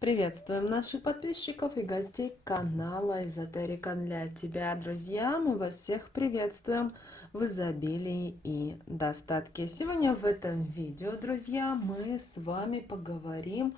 Приветствуем наших подписчиков и гостей канала Эзотерика для тебя, друзья. Мы вас всех приветствуем в изобилии и достатке. Сегодня в этом видео, друзья, мы с вами поговорим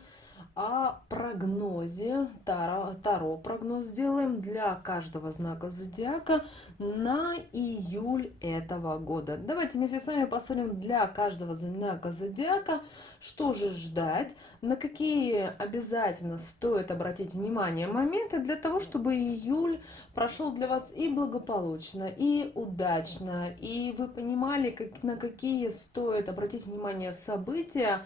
о прогнозе, Таро прогноз сделаем для каждого знака зодиака на июль этого года. Давайте вместе с вами посмотрим для каждого знака зодиака, что же ждать, на какие обязательно стоит обратить внимание моменты для того, чтобы июль прошел для вас и благополучно, и удачно, и вы понимали, на какие стоит обратить внимание события,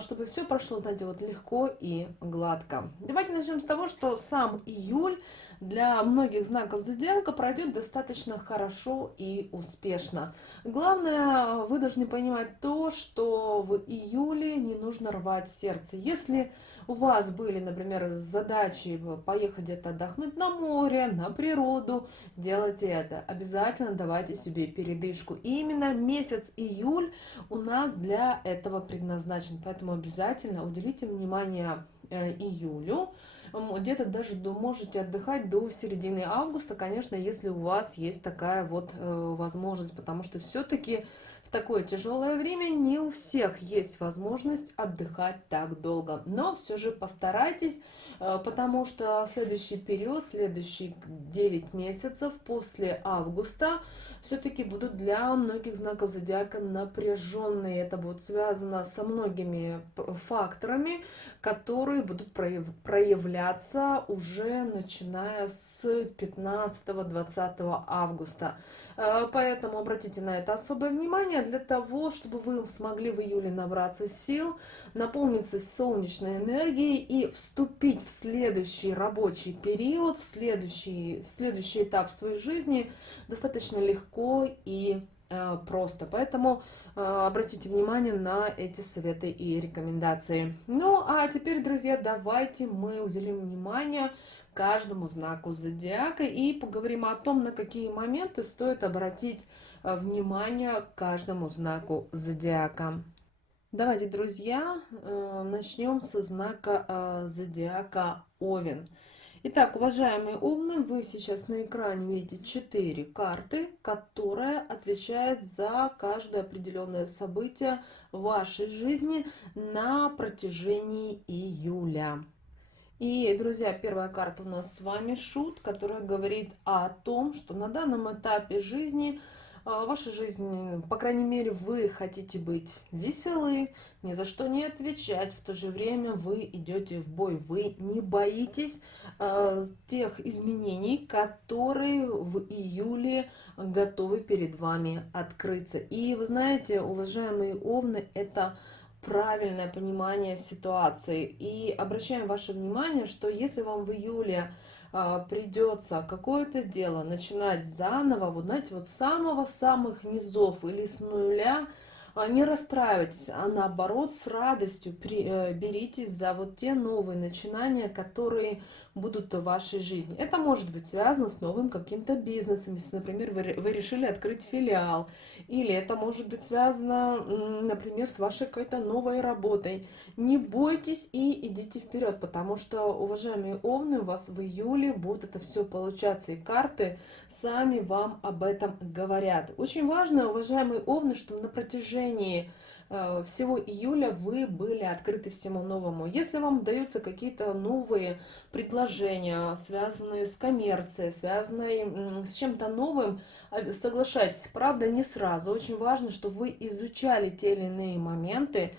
чтобы все прошло, знаете, вот легко и гладко. Давайте начнем с того, что сам июль для многих знаков зодиака пройдет достаточно хорошо и успешно. Главное, вы должны понимать то, что в июле не нужно рвать сердце. Если у вас были, например, задачи поехать где-то отдохнуть на море, на природу, делайте это. Обязательно давайте себе передышку. И именно месяц июль у нас для этого предназначен. Поэтому обязательно уделите внимание июлю. Где-то даже можете отдыхать до середины августа, конечно, если у вас есть такая вот возможность, потому что все-таки в такое тяжелое время не у всех есть возможность отдыхать так долго. Но все же постарайтесь, потому что следующий период, следующие 9 месяцев после августа все-таки будут для многих знаков зодиака напряженные. Это будет связано со многими факторами, которые будут проявляться уже начиная с 15-20 августа. Поэтому обратите на это особое внимание для того, чтобы вы смогли в июле набраться сил, наполниться солнечной энергией и вступить в следующий рабочий период, в следующий этап своей жизни достаточно легко и просто. Поэтому обратите внимание на эти советы и рекомендации. Ну, а теперь, друзья, давайте мы уделим внимание каждому знаку зодиака и поговорим о том, на какие моменты стоит обратить внимание каждому знаку зодиака. Давайте, друзья, начнем со знака зодиака Овен. Итак, уважаемые Овны, вы сейчас на экране видите 4 карты, которые отвечают за каждое определенное событие в вашей жизни на протяжении июля. И, друзья, первая карта у нас с вами Шут, которая говорит о том, что на данном этапе жизни, ваша жизнь, по крайней мере, вы хотите быть веселы, ни за что не отвечать, в то же время вы идете в бой, вы не боитесь тех изменений, которые в июле готовы перед вами открыться. И вы знаете, уважаемые Овны, это правильное понимание ситуации. И обращаем ваше внимание, что если вам в июле придется какое-то дело начинать заново, вот знаете, вот с самых низов или с нуля, не расстраивайтесь, а наоборот с радостью беритесь за вот те новые начинания, которые будут в вашей жизни. Это может быть связано с новым каким-то бизнесом, если, например, вы решили открыть филиал, или это может быть связано, например, с вашей какой-то новой работой. Не бойтесь и идите вперед, потому что, уважаемые Овны, у вас в июле будет это все получаться, и карты сами вам об этом говорят. Очень важно, уважаемые Овны, что на протяжении всего июля вы были открыты всему новому. Если вам даются какие-то новые предложения, связанные с коммерцией, связанные с чем-то новым, соглашайтесь. Правда, не сразу. Очень важно, что вы изучали те или иные моменты,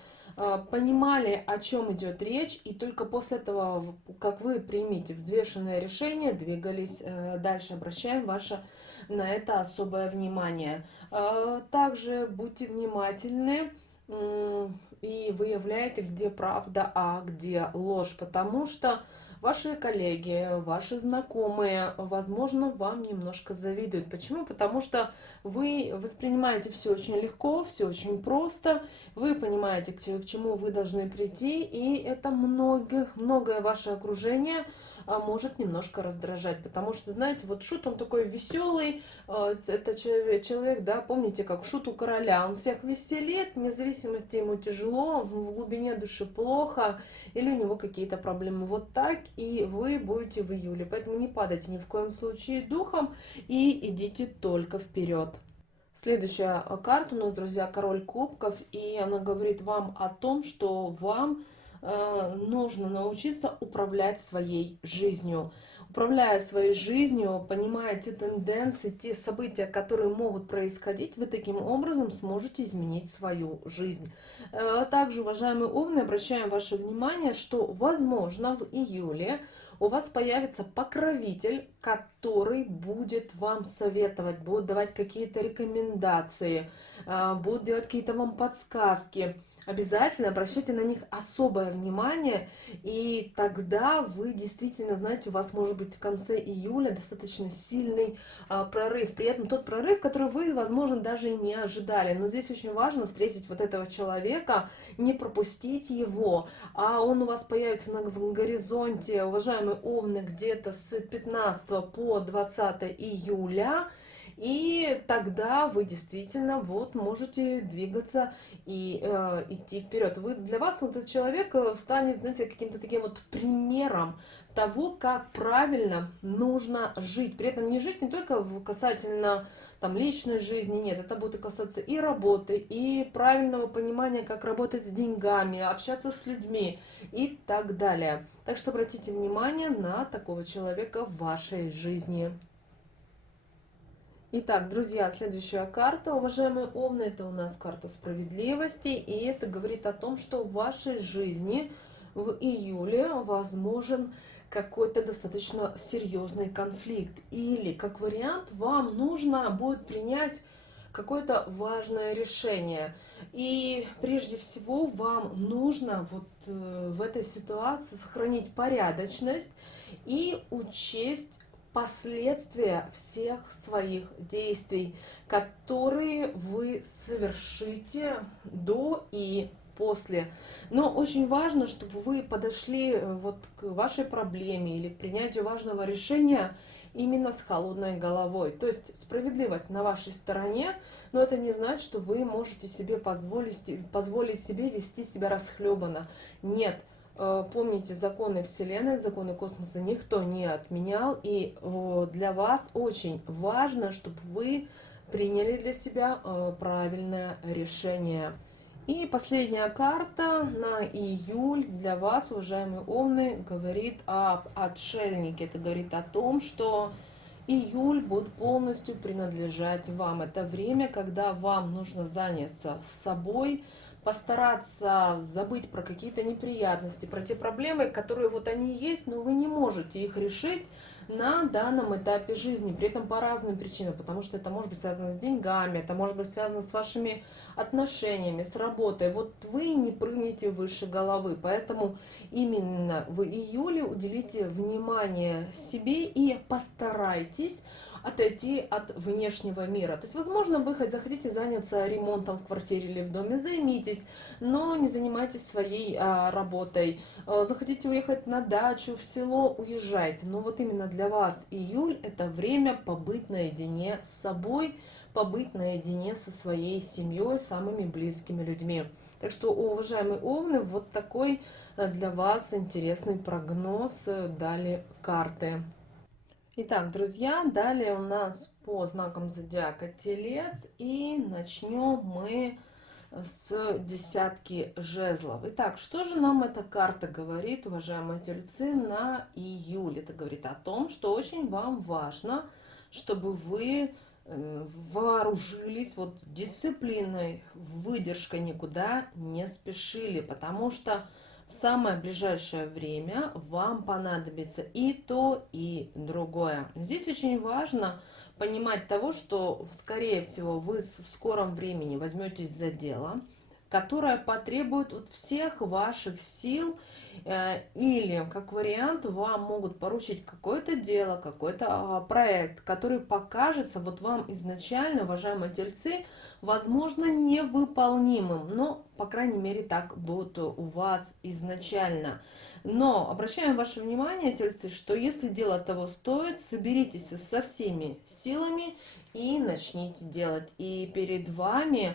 понимали, о чем идет речь, и только после этого, как вы примете взвешенное решение, двигались дальше. Обращаем ваше на это особое внимание. Также будьте внимательны и выявляйте, где правда, а где ложь, потому что ваши коллеги, ваши знакомые, возможно, вам немножко завидуют. Почему? Потому что вы воспринимаете все очень легко, все очень просто, вы понимаете, к чему вы должны прийти, и это многое ваше окружение может немножко раздражать, потому что, знаете, вот Шут, он такой веселый, это человек, да, помните, как Шут у короля, он всех веселит, вне зависимости ему тяжело, в глубине души плохо, или у него какие-то проблемы. Вот так и вы будете в июле, поэтому не падайте ни в коем случае духом и идите только вперед. Следующая карта у нас, друзья, король кубков, и она говорит вам о том, что вам нужно научиться управлять своей жизнью. Управляя своей жизнью, понимая те тенденции, те события, которые могут происходить, вы таким образом сможете изменить свою жизнь. Также, уважаемые овны, обращаем ваше внимание, что, возможно, в июле у вас появится покровитель, который будет вам советовать, будет давать какие-то рекомендации, будет делать какие-то вам подсказки. Обязательно обращайте на них особое внимание, и тогда вы действительно, знаете, у вас может быть в конце июля достаточно сильный прорыв. При этом тот прорыв, который вы, возможно, даже не ожидали. Но здесь очень важно встретить вот этого человека, не пропустить его, а он у вас появится на горизонте, уважаемые овны, где-то с 15 по 20 июля. И тогда вы действительно вот можете двигаться и идти вперед. Для вас вот этот человек станет, знаете, каким-то таким вот примером того, как правильно нужно жить. При этом не жить не только касательно там личной жизни, нет, это будет касаться и работы, и правильного понимания, как работать с деньгами, общаться с людьми и так далее. Так что обратите внимание на такого человека в вашей жизни. Итак, друзья, следующая карта, уважаемые овны, это у нас карта справедливости, и это говорит о том, что в вашей жизни в июле возможен какой-то достаточно серьезный конфликт, или, как вариант, вам нужно будет принять какое-то важное решение. И прежде всего вам нужно вот в этой ситуации сохранить порядочность и учесть последствия всех своих действий, которые вы совершите до и после. Но очень важно, чтобы вы подошли вот к вашей проблеме или к принятию важного решения именно с холодной головой. То есть справедливость на вашей стороне, но это не значит, что вы можете себе позволить себе вести себя расхлебанно. Нет. Помните, законы Вселенной, законы космоса никто не отменял, и для вас очень важно, чтобы вы приняли для себя правильное решение. И последняя карта на июль для вас, уважаемые овны, говорит об отшельнике. Это говорит о том, что июль будет полностью принадлежать вам. Это время, когда вам нужно заняться собой, постараться забыть про какие-то неприятности, про те проблемы, которые вот они есть, но вы не можете их решить на данном этапе жизни, при этом по разным причинам, потому что это может быть связано с деньгами, это может быть связано с вашими отношениями, с работой. Вот вы не прыгнете выше головы, поэтому именно в июле уделите внимание себе и постарайтесь отойти от внешнего мира. То есть, возможно, вы захотите заняться ремонтом в квартире или в доме, займитесь, но не занимайтесь своей работой. Захотите уехать на дачу, в село, уезжайте. Но вот именно для вас июль – это время побыть наедине с собой, побыть наедине со своей семьей, самыми близкими людьми. Так что, уважаемые овны, вот такой для вас интересный прогноз дали карты. Итак, друзья, далее у нас по знакам зодиака Телец, и начнем мы с десятки жезлов. Итак, что же нам эта карта говорит, уважаемые тельцы, на июль? Это говорит о том, что очень вам важно, чтобы вы вооружились вот дисциплиной, выдержкой, никуда не спешили, потому что в самое ближайшее время вам понадобится и то, и другое. Здесь очень важно понимать того, что, скорее всего, вы в скором времени возьметесь за дело, которое потребует вот всех ваших сил Или, как вариант, вам могут поручить какое-то дело, какой-то проект, который покажется вот вам изначально, уважаемые тельцы, возможно, невыполнимым, но, по крайней мере, так будет у вас изначально. Но обращаем ваше внимание, тельцы, что если дело того стоит, соберитесь со всеми силами и начните делать. И перед вами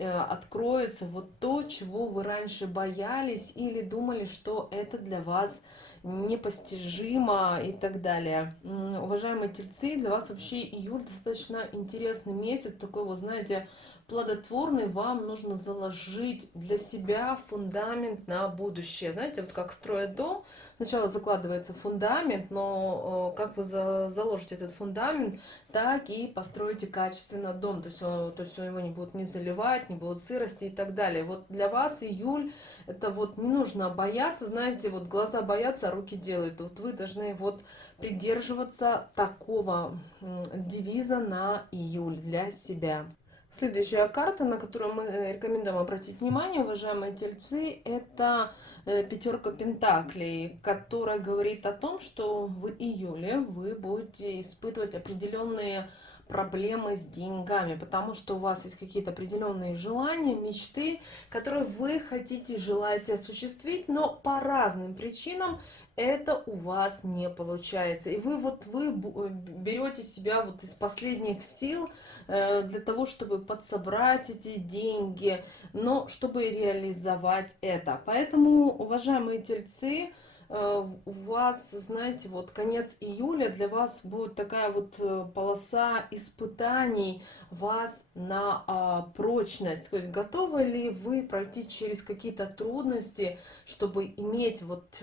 откроется вот то, чего вы раньше боялись или думали, что это для вас непостижимо и так далее. Уважаемые тельцы, для вас вообще июль достаточно интересный месяц, такой вот, знаете, плодотворный. Вам нужно заложить для себя фундамент на будущее. Знаете, вот как строят дом, сначала закладывается фундамент, но как вы заложите этот фундамент, так и построите качественно дом. То есть его не будут не заливать, не будут сырости и так далее. Вот для вас июль, это вот не нужно бояться, знаете, вот глаза боятся, а руки делают. Вот вы должны вот придерживаться такого девиза на июль для себя. Следующая карта, на которую мы рекомендуем обратить внимание, уважаемые тельцы, это пятерка пентаклей, которая говорит о том, что в июле вы будете испытывать определенные проблемы с деньгами, потому что у вас есть какие-то определенные желания, мечты, которые вы хотите, желаете осуществить, но по разным причинам это у вас не получается. И вы берете себя вот из последних сил для того, чтобы подсобрать эти деньги, но чтобы реализовать это. Поэтому, уважаемые тельцы, у вас, знаете, вот конец июля для вас будет такая вот полоса испытаний вас на прочность. То есть готовы ли вы пройти через какие-то трудности, чтобы иметь вот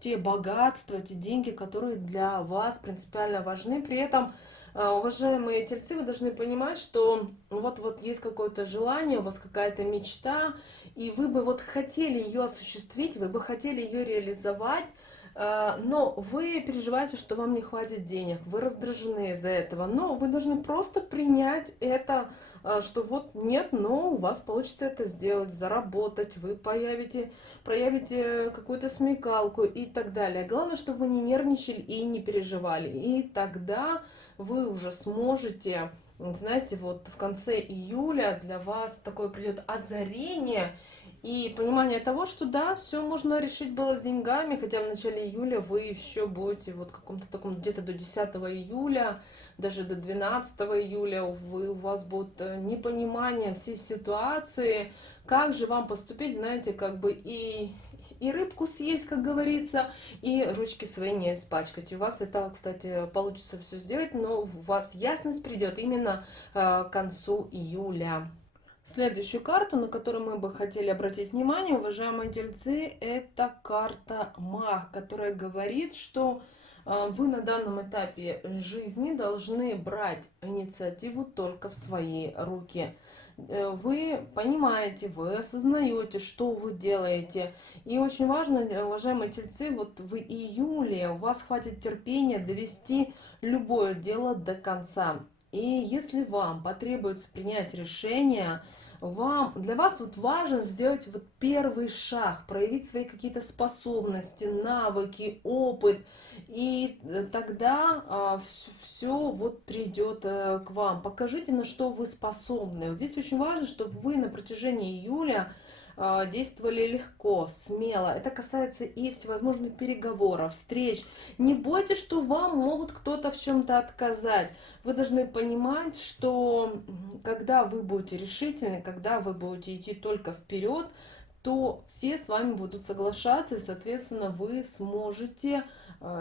те богатства, те деньги, которые для вас принципиально важны. При этом, уважаемые тельцы, вы должны понимать, что вот есть какое-то желание, у вас какая-то мечта, и вы бы вот хотели ее осуществить, вы бы хотели ее реализовать, но вы переживаете, что вам не хватит денег, вы раздражены из-за этого, но вы должны просто принять это, что вот нет, но у вас получится это сделать, заработать, вы проявите какую-то смекалку и так далее. Главное, чтобы вы не нервничали и не переживали, и тогда вы уже сможете, знаете, вот в конце июля для вас такое придет озарение и понимание того, что да, все можно решить было с деньгами, хотя в начале июля вы еще будете вот в каком-то таком где-то до 10 июля, даже до 12 июля у вас будет непонимание всей ситуации, как же вам поступить, знаете, как бы и рыбку съесть, как говорится, и ручки свои не испачкать. У вас это, кстати, получится все сделать, но у вас ясность придет именно к концу июля. Следующую карту, на которую мы бы хотели обратить внимание, уважаемые тельцы, это карта Маг, которая говорит, что вы на данном этапе жизни должны брать инициативу только в свои руки. Вы понимаете, вы осознаете, что вы делаете. И очень важно, уважаемые тельцы, вот в июле у вас хватит терпения довести любое дело до конца. И если вам потребуется принять решение, для вас вот важно сделать вот первый шаг, проявить свои какие-то способности, навыки, опыт, и тогда все вот придет к вам. Покажите, на что вы способны. Вот здесь очень важно, чтобы вы на протяжении июля действовали легко, смело. Это касается и всевозможных переговоров, встреч. Не бойтесь, что вам могут кто-то в чем-то отказать. Вы должны понимать, что когда вы будете решительны, когда вы будете идти только вперед, то все с вами будут соглашаться, и, соответственно, вы сможете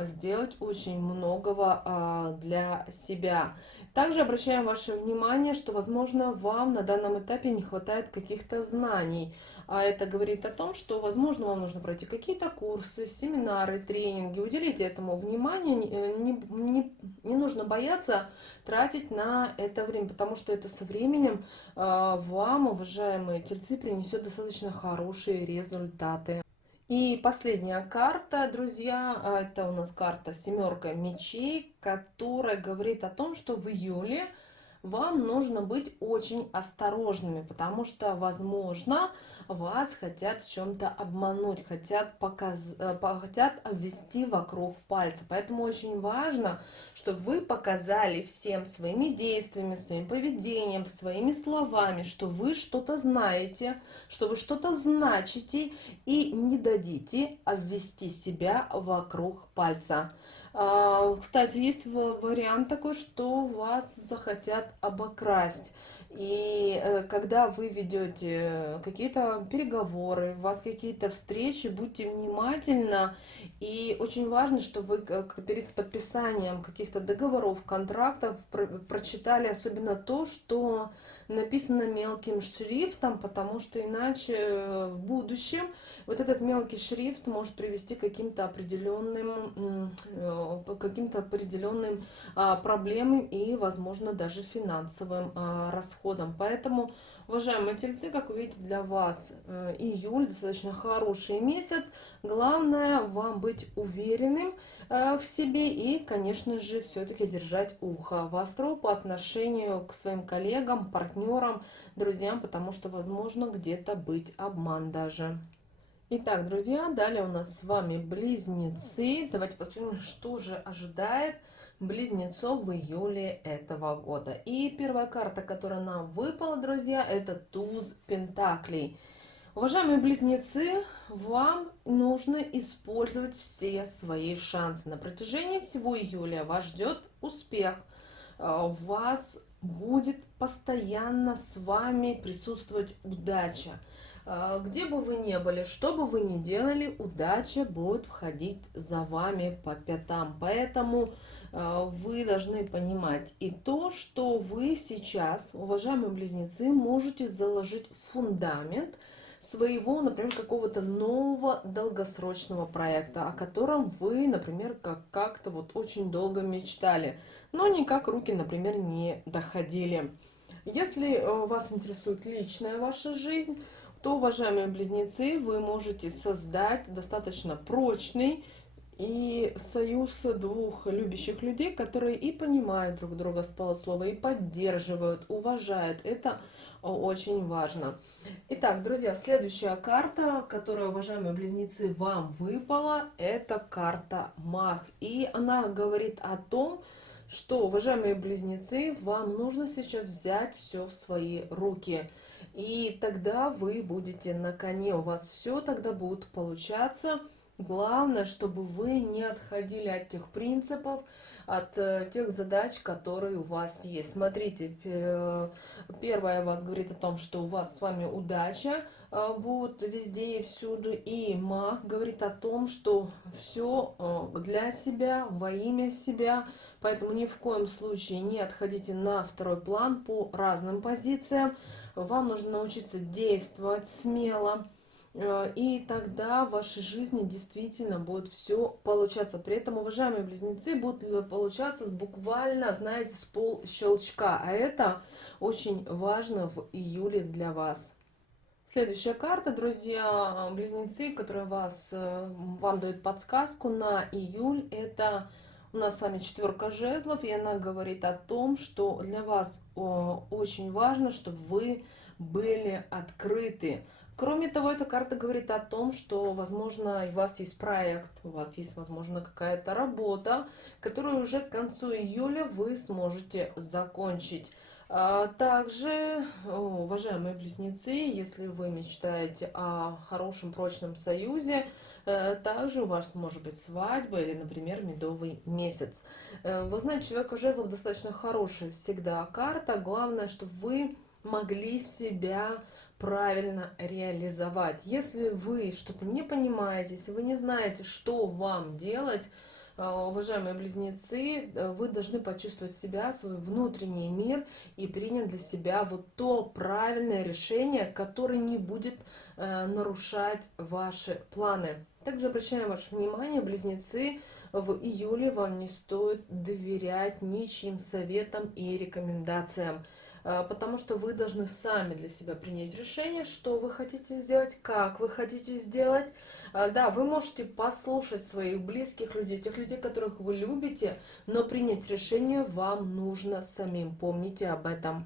сделать очень многого для себя. Также обращаем ваше внимание, что, возможно, вам на данном этапе не хватает каких-то знаний. А это говорит о том, что, возможно, вам нужно пройти какие-то курсы, семинары, тренинги. Уделите этому внимание. Не нужно бояться тратить на это время, потому что это со временем вам, уважаемые тельцы, принесет достаточно хорошие результаты. И последняя карта, друзья, это у нас карта семерка мечей, которая говорит о том, что в июле вам нужно быть очень осторожными, потому что, возможно, вас хотят в чем-то обмануть, хотят хотят обвести вокруг пальца. Поэтому очень важно, чтобы вы показали всем своими действиями, своим поведением, своими словами, что вы что-то знаете, что вы что-то значите, и не дадите обвести себя вокруг пальца. Кстати, есть вариант такой, что вас захотят обокрасть. И когда вы ведете какие-то переговоры, у вас какие-то встречи, будьте внимательны. И очень важно, чтобы вы перед подписанием каких-то договоров, контрактов прочитали особенно то, что написано мелким шрифтом, потому что иначе в будущем вот этот мелкий шрифт может привести к каким-то определенным проблемам и, возможно, даже финансовым расходам. Поэтому, уважаемые тельцы, как вы видите, для вас июль достаточно хороший месяц. Главное вам быть уверенным в себе и, конечно же, все-таки держать ухо востро по отношению к своим коллегам, партнерам, друзьям, потому что, возможно, где-то быть обман даже. Итак, друзья, далее у нас с вами близнецы. Давайте посмотрим, что же ожидает близнецов в июле этого года. И первая карта, которая нам выпала, друзья, это туз пентаклей. Уважаемые близнецы, вам нужно использовать все свои шансы. На протяжении всего июля вас ждет успех. У вас будет постоянно с вами присутствовать удача. Где бы вы ни были, что бы вы ни делали, удача будет входить за вами по пятам. Поэтому вы должны понимать и то, что вы сейчас, уважаемые близнецы, можете заложить фундамент своего, например, какого-то нового долгосрочного проекта, о котором вы, например, как-то вот очень долго мечтали, но никак руки, например, не доходили. Если вас интересует личная ваша жизнь, то, уважаемые близнецы, вы можете создать достаточно прочный и союз двух любящих людей, которые и понимают друг друга с полуслова, и поддерживают, уважают. Это очень важно. Итак, друзья, следующая карта, которая, уважаемые близнецы, вам выпала, это карта Маг. И она говорит о том, что, уважаемые близнецы, вам нужно сейчас взять все в свои руки. И тогда вы будете на коне, у вас все тогда будет получаться. Главное, чтобы вы не отходили от тех принципов, от тех задач, которые у вас есть. Смотрите, первое вас говорит о том, что у вас с вами удача будет везде и всюду. И Маг говорит о том, что все для себя, во имя себя. Поэтому ни в коем случае не отходите на второй план по разным позициям. Вам нужно научиться действовать смело. И тогда в вашей жизни действительно будет все получаться. При этом, уважаемые близнецы, будут получаться буквально, знаете, с полщелчка. А это очень важно в июле для вас. Следующая карта, друзья, близнецы, которая вам дает подсказку на июль, это у нас с вами четверка жезлов, и она говорит о том, что для вас очень важно, чтобы вы были открыты. Кроме того, эта карта говорит о том, что, возможно, у вас есть проект, у вас есть, возможно, какая-то работа, которую уже к концу июля вы сможете закончить. Также, уважаемые близнецы, если вы мечтаете о хорошем прочном союзе, также у вас может быть свадьба или, например, медовый месяц. Вы знаете, четверка жезлов достаточно хорошая всегда карта. Главное, чтобы вы могли себя правильно реализовать. Если вы что-то не понимаете, если вы не знаете, что вам делать, уважаемые близнецы, вы должны почувствовать себя, свой внутренний мир и принять для себя вот то правильное решение, которое не будет нарушать ваши планы. Также обращаем ваше внимание, близнецы, в июле вам не стоит доверять ничьим советам и рекомендациям, потому что вы должны сами для себя принять решение, что вы хотите сделать, как вы хотите сделать. Да, вы можете послушать своих близких людей, тех людей, которых вы любите, но принять решение вам нужно самим. Помните об этом.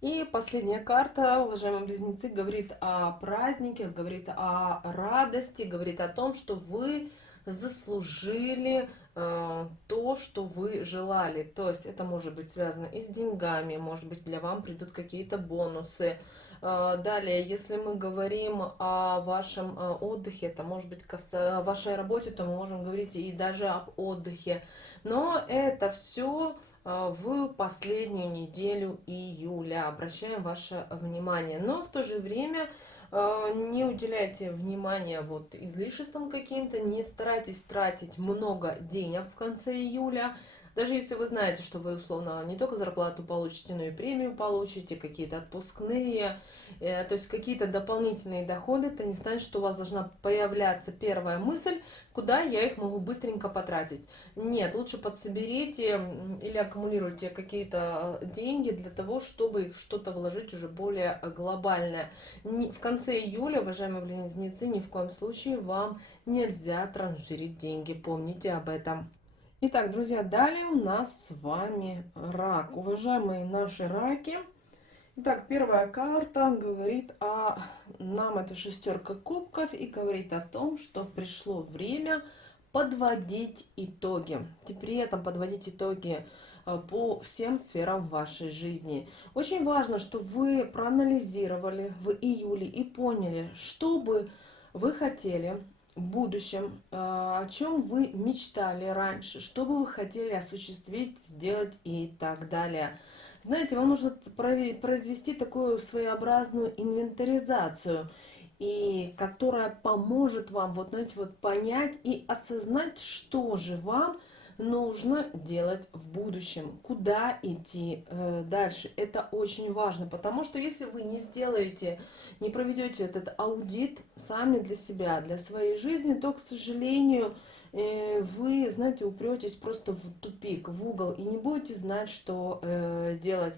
И последняя карта, уважаемые близнецы, говорит о празднике, говорит о радости, говорит о том, что вы заслужили то, что вы желали. То есть это может быть связано и с деньгами, может быть для вам придут какие-то бонусы. Далее, если мы говорим о вашем отдыхе, это может быть о вашей работе, то мы можем говорить и даже об отдыхе. Но это все в последнюю неделю июля. Обращаем ваше внимание. Но в то же время не уделяйте внимания вот излишествам каким-то, не старайтесь тратить много денег в конце июля. Даже если вы знаете, что вы условно не только зарплату получите, но и премию получите, какие-то отпускные, то есть какие-то дополнительные доходы, это не значит, что у вас должна появляться первая мысль, куда я их могу быстренько потратить. Нет, лучше подсоберите или аккумулируйте какие-то деньги для того, чтобы их что-то вложить уже более глобальное. В конце июля, уважаемые близнецы, ни в коем случае вам нельзя транжирить деньги. Помните об этом. Итак, друзья, далее у нас с вами рак. Уважаемые наши раки. Итак, первая карта говорит о... Нам это шестерка кубков и говорит о том, что пришло время подводить итоги. При этом подводить итоги по всем сферам вашей жизни. Очень важно, чтобы вы проанализировали в июле и поняли, что бы вы хотели в будущем, о чем вы мечтали раньше, что бы вы хотели осуществить, сделать и так далее. Знаете, вам нужно произвести такую своеобразную инвентаризацию, и которая поможет вам вот, знаете, вот понять и осознать, что же вам нужно делать в будущем, куда идти дальше. Это очень важно, потому что если вы не сделаете, не проведете этот аудит сами для себя, для своей жизни, то, к сожалению, вы, знаете, упретесь просто в тупик, в угол и не будете знать, что делать.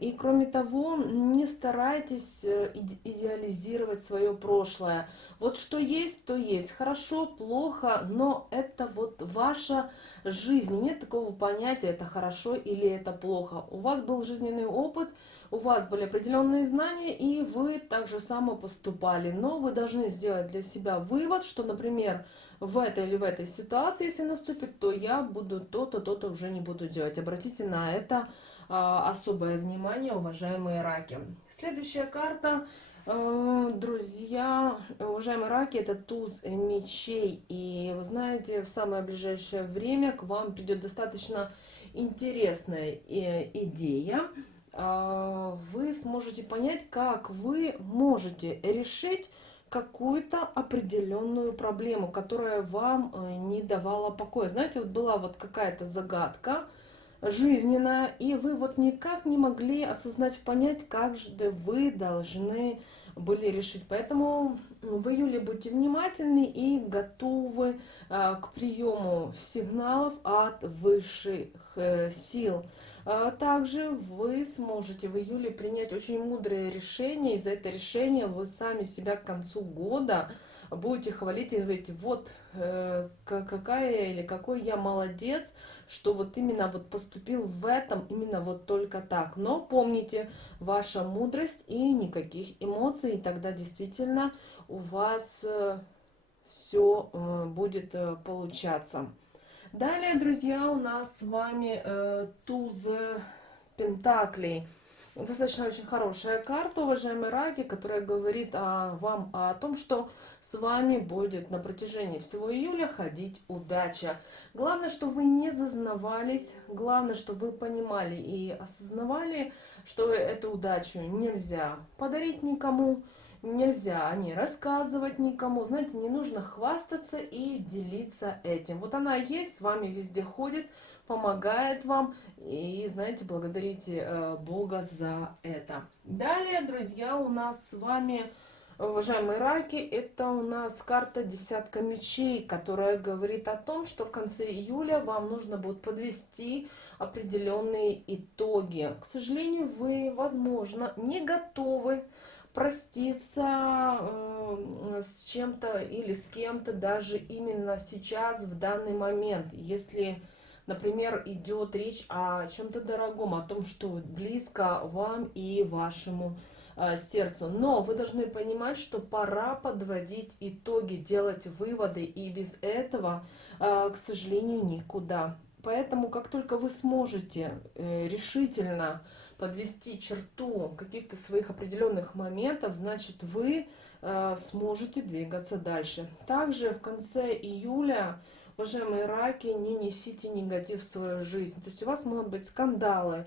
И кроме того, не старайтесь идеализировать свое прошлое. Вот что есть, то есть. Хорошо, плохо, но это вот ваша жизнь. Нет такого понятия, это хорошо или это плохо. У вас был жизненный опыт, у вас были определенные знания, и вы так же само поступали. Но вы должны сделать для себя вывод, что, например, в этой или в этой ситуации, если наступит, то я буду то-то, то-то уже не буду делать. Обратите на это особое внимание, уважаемые раки. Следующая карта, друзья, уважаемые раки, это туз мечей. И вы знаете, в самое ближайшее время к вам придет достаточно интересная идея. Вы сможете понять, как вы можете решить какую-то определенную проблему, которая вам не давала покоя. Знаете, вот была вот какая-то загадка жизненная, и вы вот никак не могли осознать, понять, как же вы должны были решить. Поэтому в июле будьте внимательны и готовы к приему сигналов от высших сил. Также вы сможете в июле принять очень мудрое решение, и за это решение вы сами себя к концу года будете хвалить и говорить, вот какая или какой я молодец, что вот именно вот поступил в этом, именно вот только так. Но помните, ваша мудрость и никаких эмоций, и тогда действительно у вас все будет получаться. Далее, друзья, у нас с вами туз пентаклей. Достаточно очень хорошая карта, уважаемые раки, которая говорит вам о том, что с вами будет на протяжении всего июля ходить удача. Главное, что вы не зазнавались, главное, чтобы вы понимали и осознавали, что эту удачу нельзя подарить никому, нельзя о ней рассказывать никому. Знаете, не нужно хвастаться и делиться этим. Вот она есть, с вами везде ходит, помогает вам. И, знаете, благодарите Бога за это. Далее, друзья, у нас с вами, уважаемые раки, это у нас карта десятка мечей, которая говорит о том, что в конце июля вам нужно будет подвести определенные итоги. К сожалению, вы, возможно, не готовы проститься с чем-то или с кем-то даже именно сейчас, в данный момент. Если, например, идет речь о чем-то дорогом, о том, что близко вам и вашему сердцу. Но вы должны понимать, что пора подводить итоги, делать выводы, и без этого, к сожалению, никуда. Поэтому, как только вы сможете решительно подвести черту каких-то своих определенных моментов, значит, вы сможете двигаться дальше. Также в конце июля, уважаемые раки, не несите негатив в свою жизнь. То есть у вас могут быть скандалы,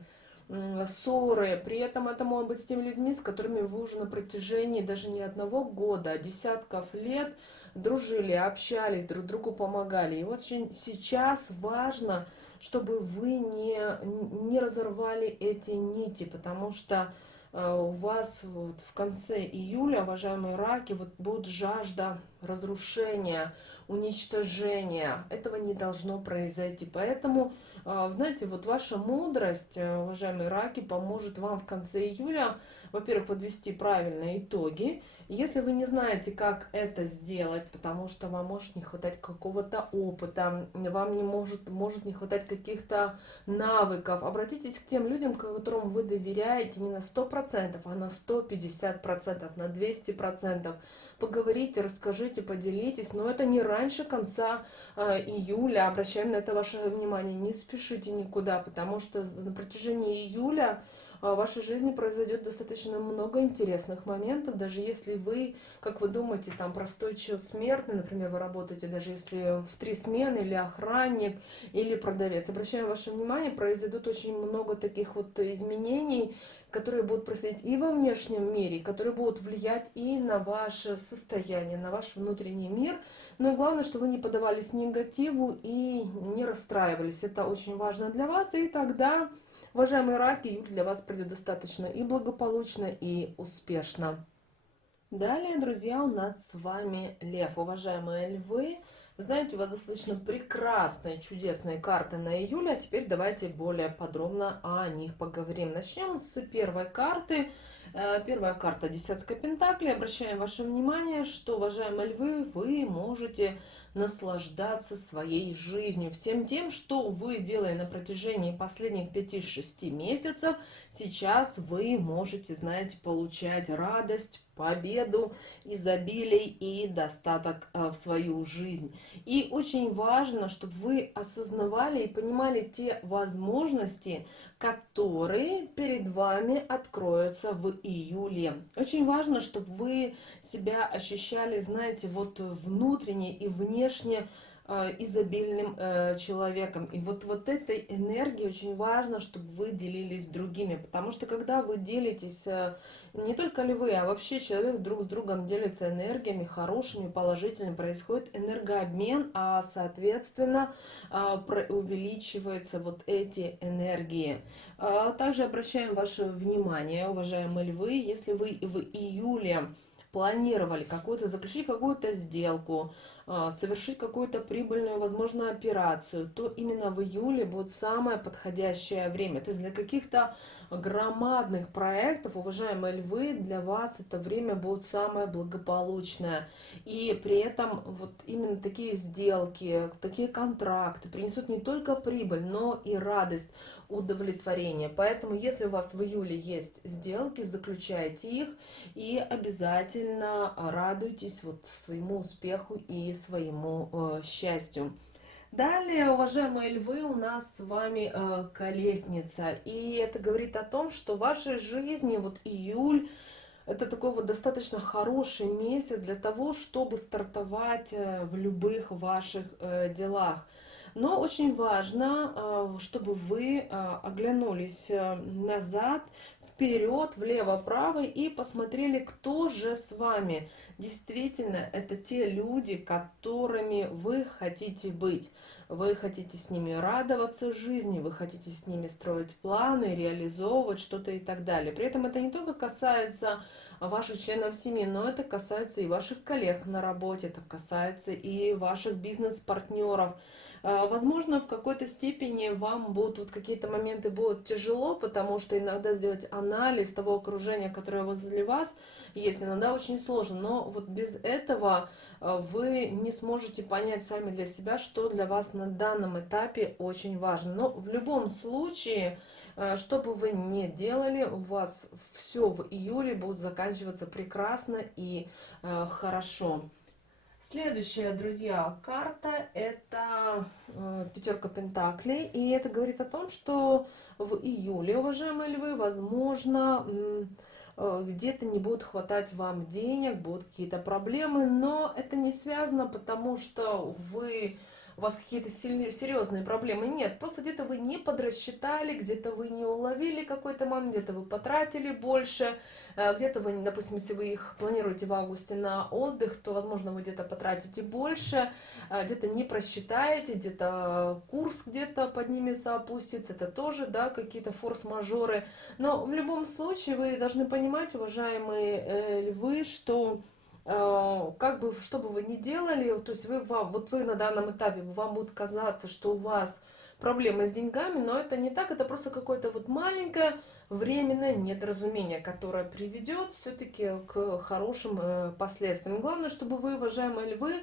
ссоры, при этом это могут быть с теми людьми, с которыми вы уже на протяжении даже не одного года, а десятков лет дружили, общались, друг другу помогали. И вот очень сейчас важно, чтобы вы не разорвали эти нити, потому что у вас вот в конце июля, уважаемые раки, вот будет жажда разрушения, уничтожения. Этого не должно произойти. Поэтому, знаете, вот ваша мудрость, уважаемые раки, поможет вам в конце июля, во-первых, подвести правильные итоги. Если вы не знаете, как это сделать, потому что вам может не хватать какого-то опыта, вам может не хватать каких-то навыков, обратитесь к тем людям, которым вы доверяете не на 100%, а на 150%, на 200%. Поговорите, расскажите, поделитесь, но это не раньше конца июля. Обращаем на это ваше внимание, не спешите никуда, потому что на протяжении июля в вашей жизни произойдет достаточно много интересных моментов, даже если вы, как вы думаете, там простой человек смертный, например, вы работаете, даже если в 3 смены, или охранник, или продавец. Обращаю ваше внимание, произойдет очень много таких вот изменений, которые будут происходить и во внешнем мире, которые будут влиять и на ваше состояние, на ваш внутренний мир. Но главное, чтобы вы не поддавались негативу и не расстраивались. Это очень важно для вас, и тогда, уважаемые раки, июль для вас пройдет достаточно и благополучно, и успешно. Далее, друзья, у нас с вами Лев. Уважаемые львы, знаете, у вас достаточно прекрасные, чудесные карты на июль, а теперь давайте более подробно о них поговорим. Начнем с первой карты. Первая карта — десятка пентаклей. Обращаем ваше внимание, что, уважаемые львы, вы можете наслаждаться своей жизнью, всем тем, что вы делали на протяжении последних 5-6 месяцев. Сейчас вы можете, знаете, получать радость, победу, изобилие и достаток в свою жизнь. И очень важно, чтобы вы осознавали и понимали те возможности, которые перед вами откроются в июле. Очень важно, чтобы вы себя ощущали, знаете, вот внутренне и внешне изобильным человеком. И вот этой энергией очень важно, чтобы вы делились с другими. Потому что когда вы делитесь, не только львы, а вообще человек друг с другом делится энергиями хорошими, положительными, происходит энергообмен, а соответственно увеличиваются вот эти энергии. Также обращаем ваше внимание, уважаемые львы, если вы в июле планировали заключить какую-то сделку, совершить какую-то прибыльную, возможно, операцию, то именно в июле будет самое подходящее время. То есть для каких-то громадных проектов, уважаемые львы, для вас это время будет самое благополучное. И при этом вот именно такие сделки, такие контракты принесут не только прибыль, но и радость, удовлетворение. Поэтому, если у вас в июле есть сделки, заключайте их и обязательно радуйтесь вот своему успеху и своему счастью. Далее, уважаемые львы, у нас с вами колесница. И это говорит о том, что в вашей жизни вот июль — это такой вот достаточно хороший месяц для того, чтобы стартовать в любых ваших делах. Но очень важно, чтобы вы оглянулись назад, вперед, влево, вправо и посмотрели, кто же с вами. Действительно, это те люди, которыми вы хотите быть. Вы хотите с ними радоваться жизни, вы хотите с ними строить планы, реализовывать что-то и так далее. При этом это не только касается ваших членов семьи, но это касается и ваших коллег на работе, это касается и ваших бизнес-партнеров. Возможно, в какой-то степени вам будут вот какие-то моменты будут тяжело, потому что иногда сделать анализ того окружения, которое возле вас есть, иногда очень сложно. Но вот без этого вы не сможете понять сами для себя, что для вас на данном этапе очень важно. Но в любом случае, что бы вы ни делали, у вас все в июле будет заканчиваться прекрасно и хорошо. Следующая, друзья, карта это пятерка пентаклей, и это говорит о том, что в июле, уважаемые львы, возможно, где-то не будет хватать вам денег, будут какие-то проблемы, но это не связано, потому что у вас какие-то серьезные проблемы. Нет, просто где-то вы не подрасчитали, где-то вы не уловили какой-то момент, где-то вы потратили больше, где-то вы, допустим, если вы их планируете в августе на отдых, то, возможно, вы где-то потратите больше, где-то не просчитаете, где-то курс где-то поднимется, опустится, это тоже, да, какие-то форс-мажоры. Но в любом случае вы должны понимать, уважаемые львы, что как бы, что бы вы ни делали, то есть вот вы на данном этапе, вам будет казаться, что у вас проблемы с деньгами, но это не так, это просто какое-то вот маленькое временное недоразумение, которое приведет все-таки к хорошим последствиям. Главное, чтобы вы, уважаемые львы,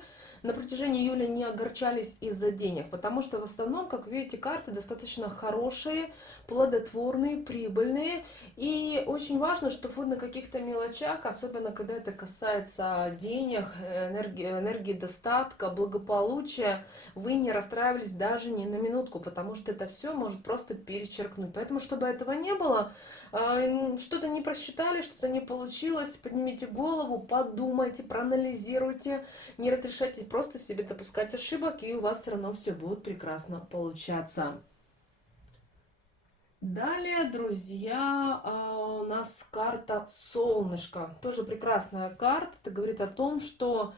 на протяжении июля не огорчались из-за денег, потому что в основном, как видите, карты достаточно хорошие, плодотворные, прибыльные, и очень важно, чтобы вы на каких-то мелочах, особенно когда это касается денег, энергии достатка, благополучия, вы не расстраивались даже ни на минутку, потому что это все может просто перечеркнуть. Поэтому, чтобы этого не было, что-то не просчитали, что-то не получилось, поднимите голову, подумайте, проанализируйте, не разрешайте просто себе допускать ошибок, и у вас все равно все будет прекрасно получаться. Далее, друзья, у нас карта Солнышко. Тоже прекрасная карта. Это говорит о том, что,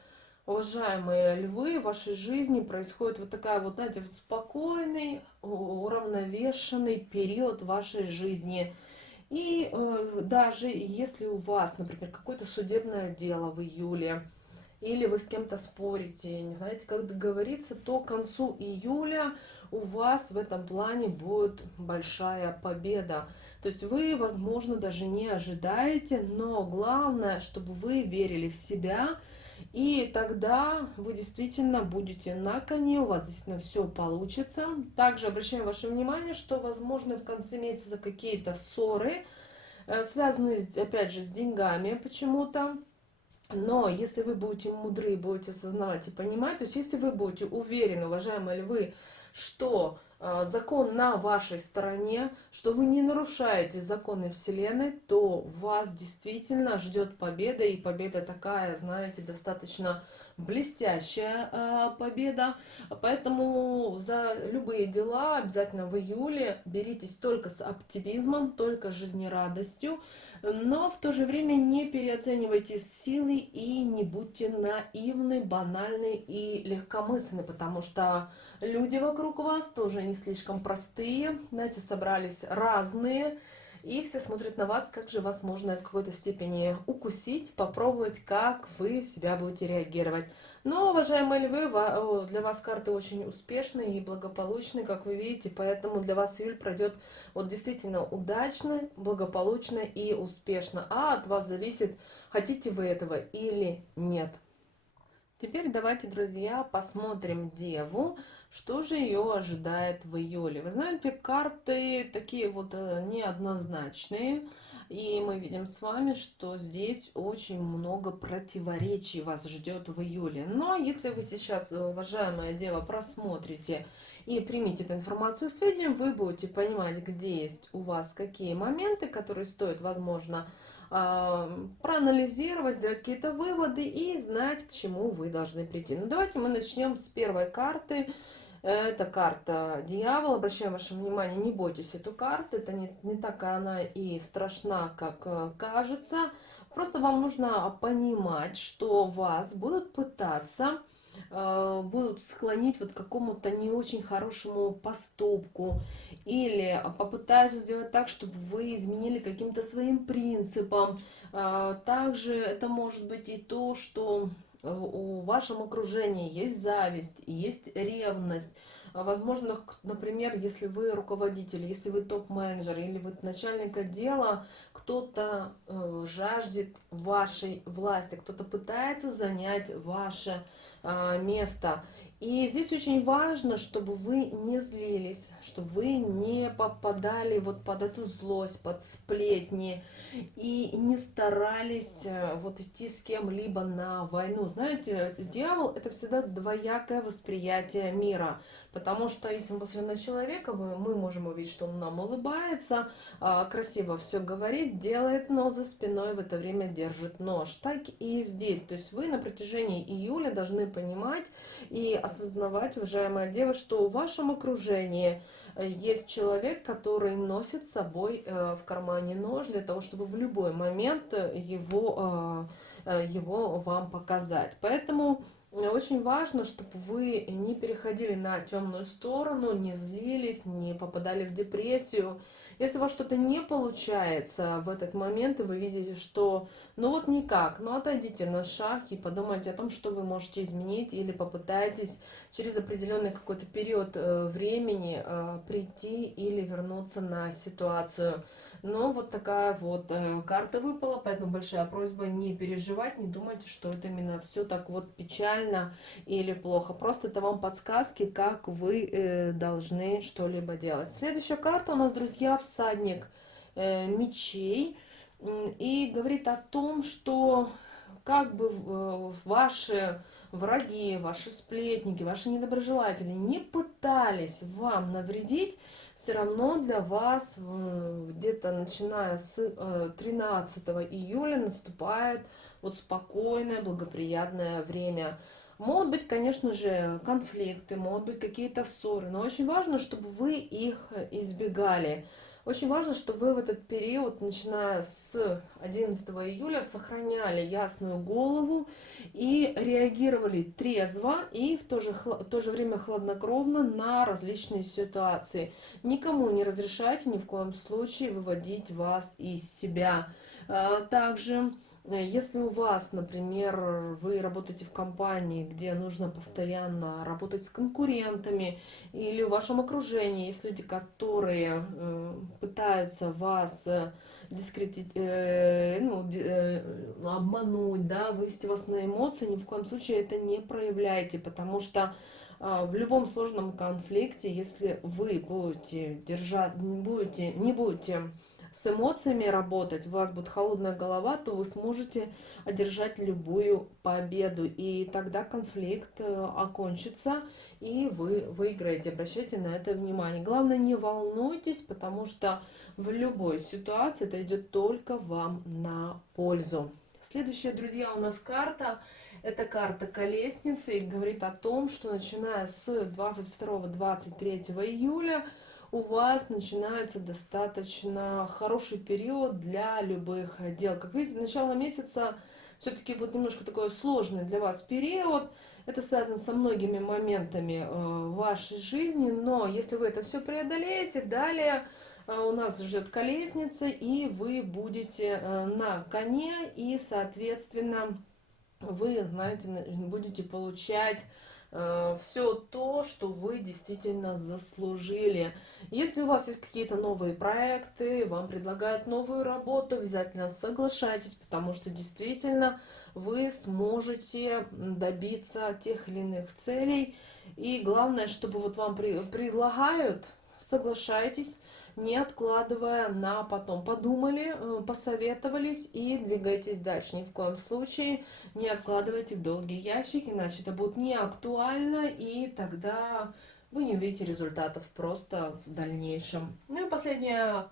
уважаемые львы, в вашей жизни происходит вот такая вот, знаете, вот спокойный, уравновешенный период вашей жизни. И даже если у вас, например, какое-то судебное дело в июле, или вы с кем-то спорите, не знаете, как договориться, то к концу июля у вас в этом плане будет большая победа. То есть вы, возможно, даже не ожидаете, но главное, чтобы вы верили в себя, и тогда вы действительно будете на коне, у вас действительно все получится. Также обращаем ваше внимание, что, возможно, в конце месяца какие-то ссоры, связанные, опять же, с деньгами почему-то. Но если вы будете мудры, будете осознавать и понимать, то есть если вы будете уверены, уважаемые львы, что закон на вашей стороне, что вы не нарушаете законы Вселенной, то вас действительно ждет победа, и победа такая, знаете, достаточно блестящая победа. Поэтому за любые дела обязательно в июле беритесь только с оптимизмом, только с жизнерадостью, но в то же время не переоценивайте силы и не будьте наивны, банальны и легкомысленны, потому что люди вокруг вас тоже не слишком простые, знаете, собрались разные, и все смотрят на вас, как же вас можно в какой-то степени укусить, попробовать, как вы себя будете реагировать. Но, уважаемые львы, для вас карты очень успешные и благополучные, как вы видите, поэтому для вас июль пройдет вот действительно удачно, благополучно и успешно. А от вас зависит, хотите вы этого или нет. Теперь давайте, друзья, посмотрим Деву, что же ее ожидает в июле. Вы знаете, карты такие вот неоднозначные, и мы видим с вами, что здесь очень много противоречий вас ждет в июле. Но если вы сейчас, уважаемая Дева, просмотрите и примите эту информацию в сведения, вы будете понимать, где есть у вас какие моменты, которые стоит, возможно, проанализировать, сделать какие-то выводы и знать, к чему вы должны прийти. Ну, давайте мы начнем с первой карты. Это карта Дьявол. Обращаем ваше внимание, не бойтесь эту карту. Это не такая она и страшна, как кажется. Просто вам нужно понимать, что вас будут пытаться будут склонить вот к какому-то не очень хорошему поступку, или попытаются сделать так, чтобы вы изменили каким-то своим принципам. Также это может быть и то, что в вашем окружении есть зависть, есть ревность, Возможно, например, если вы руководитель, если вы топ-менеджер или вы начальник отдела, кто-то жаждет вашей власти, кто-то пытается занять ваше место. И здесь очень важно, чтобы вы не злились, чтобы вы не попадали вот под эту злость, под сплетни и не старались вот идти с кем-либо на войну. Знаете, дьявол — это всегда двоякое восприятие мира, потому что если мы посмотрим на человека, мы можем увидеть, что он нам улыбается, красиво все говорит, делает, но за спиной в это время держит нож. Так и здесь. То есть вы на протяжении июля должны понимать и осознавать, уважаемая дева, что в вашем окружении есть человек, который носит с собой в кармане нож для того, чтобы в любой момент его вам показать. Поэтому очень важно, чтобы вы не переходили на темную сторону, не злились, не попадали в депрессию. Если у вас что-то не получается в этот момент, и вы видите, что ну вот никак, ну отойдите на шаг и подумайте о том, что вы можете изменить, или попытайтесь через определенный какой-то период времени прийти или вернуться на ситуацию. Но вот такая вот карта выпала, поэтому большая просьба не переживать, не думайте, что это именно все так вот печально или плохо. Просто это вам подсказки, как вы должны что-либо делать. Следующая карта у нас, друзья, всадник мечей. И говорит о том, что как бы ваши враги, ваши сплетники, ваши недоброжелатели не пытались вам навредить, все равно для вас где-то начиная с 13 июля наступает вот спокойное, благоприятное время. Могут быть, конечно же, конфликты, могут быть какие-то ссоры, но очень важно, чтобы вы их избегали. Очень важно, чтобы вы в этот период, начиная с 11 июля, сохраняли ясную голову и реагировали трезво и в то же время хладнокровно на различные ситуации. Никому не разрешайте ни в коем случае выводить вас из себя. Также если у вас, например, вы работаете в компании, где нужно постоянно работать с конкурентами, или в вашем окружении есть люди, которые пытаются вас обмануть, да, вывести вас на эмоции, ни в коем случае это не проявляйте, потому что в любом сложном конфликте, если вы будете не будете с эмоциями работать, у вас будет холодная голова, то вы сможете одержать любую победу. И тогда конфликт окончится, и вы выиграете. Обращайте на это внимание. Главное, не волнуйтесь, потому что в любой ситуации это идет только вам на пользу. Следующая, друзья, у нас карта. Это карта Колесницы и говорит о том, что начиная с 22-23 июля у вас начинается достаточно хороший период для любых дел. Как видите, начало месяца все-таки будет немножко такой сложный для вас период. Это связано со многими моментами вашей жизни, но если вы это все преодолеете, далее у нас ждет Колесница, и вы будете на коне, и, соответственно, вы, знаете, будете получать все то, что вы действительно заслужили. Если у вас есть какие-то новые проекты, вам предлагают новую работу, обязательно соглашайтесь, потому что действительно вы сможете добиться тех или иных целей. И главное, чтобы вот вам предлагают, соглашайтесь, не откладывая на потом. Подумали, посоветовались и двигайтесь дальше. Ни в коем случае не откладывайте в долгий ящик, иначе это будет не актуально, и тогда вы не увидите результатов просто в дальнейшем. Ну и последняя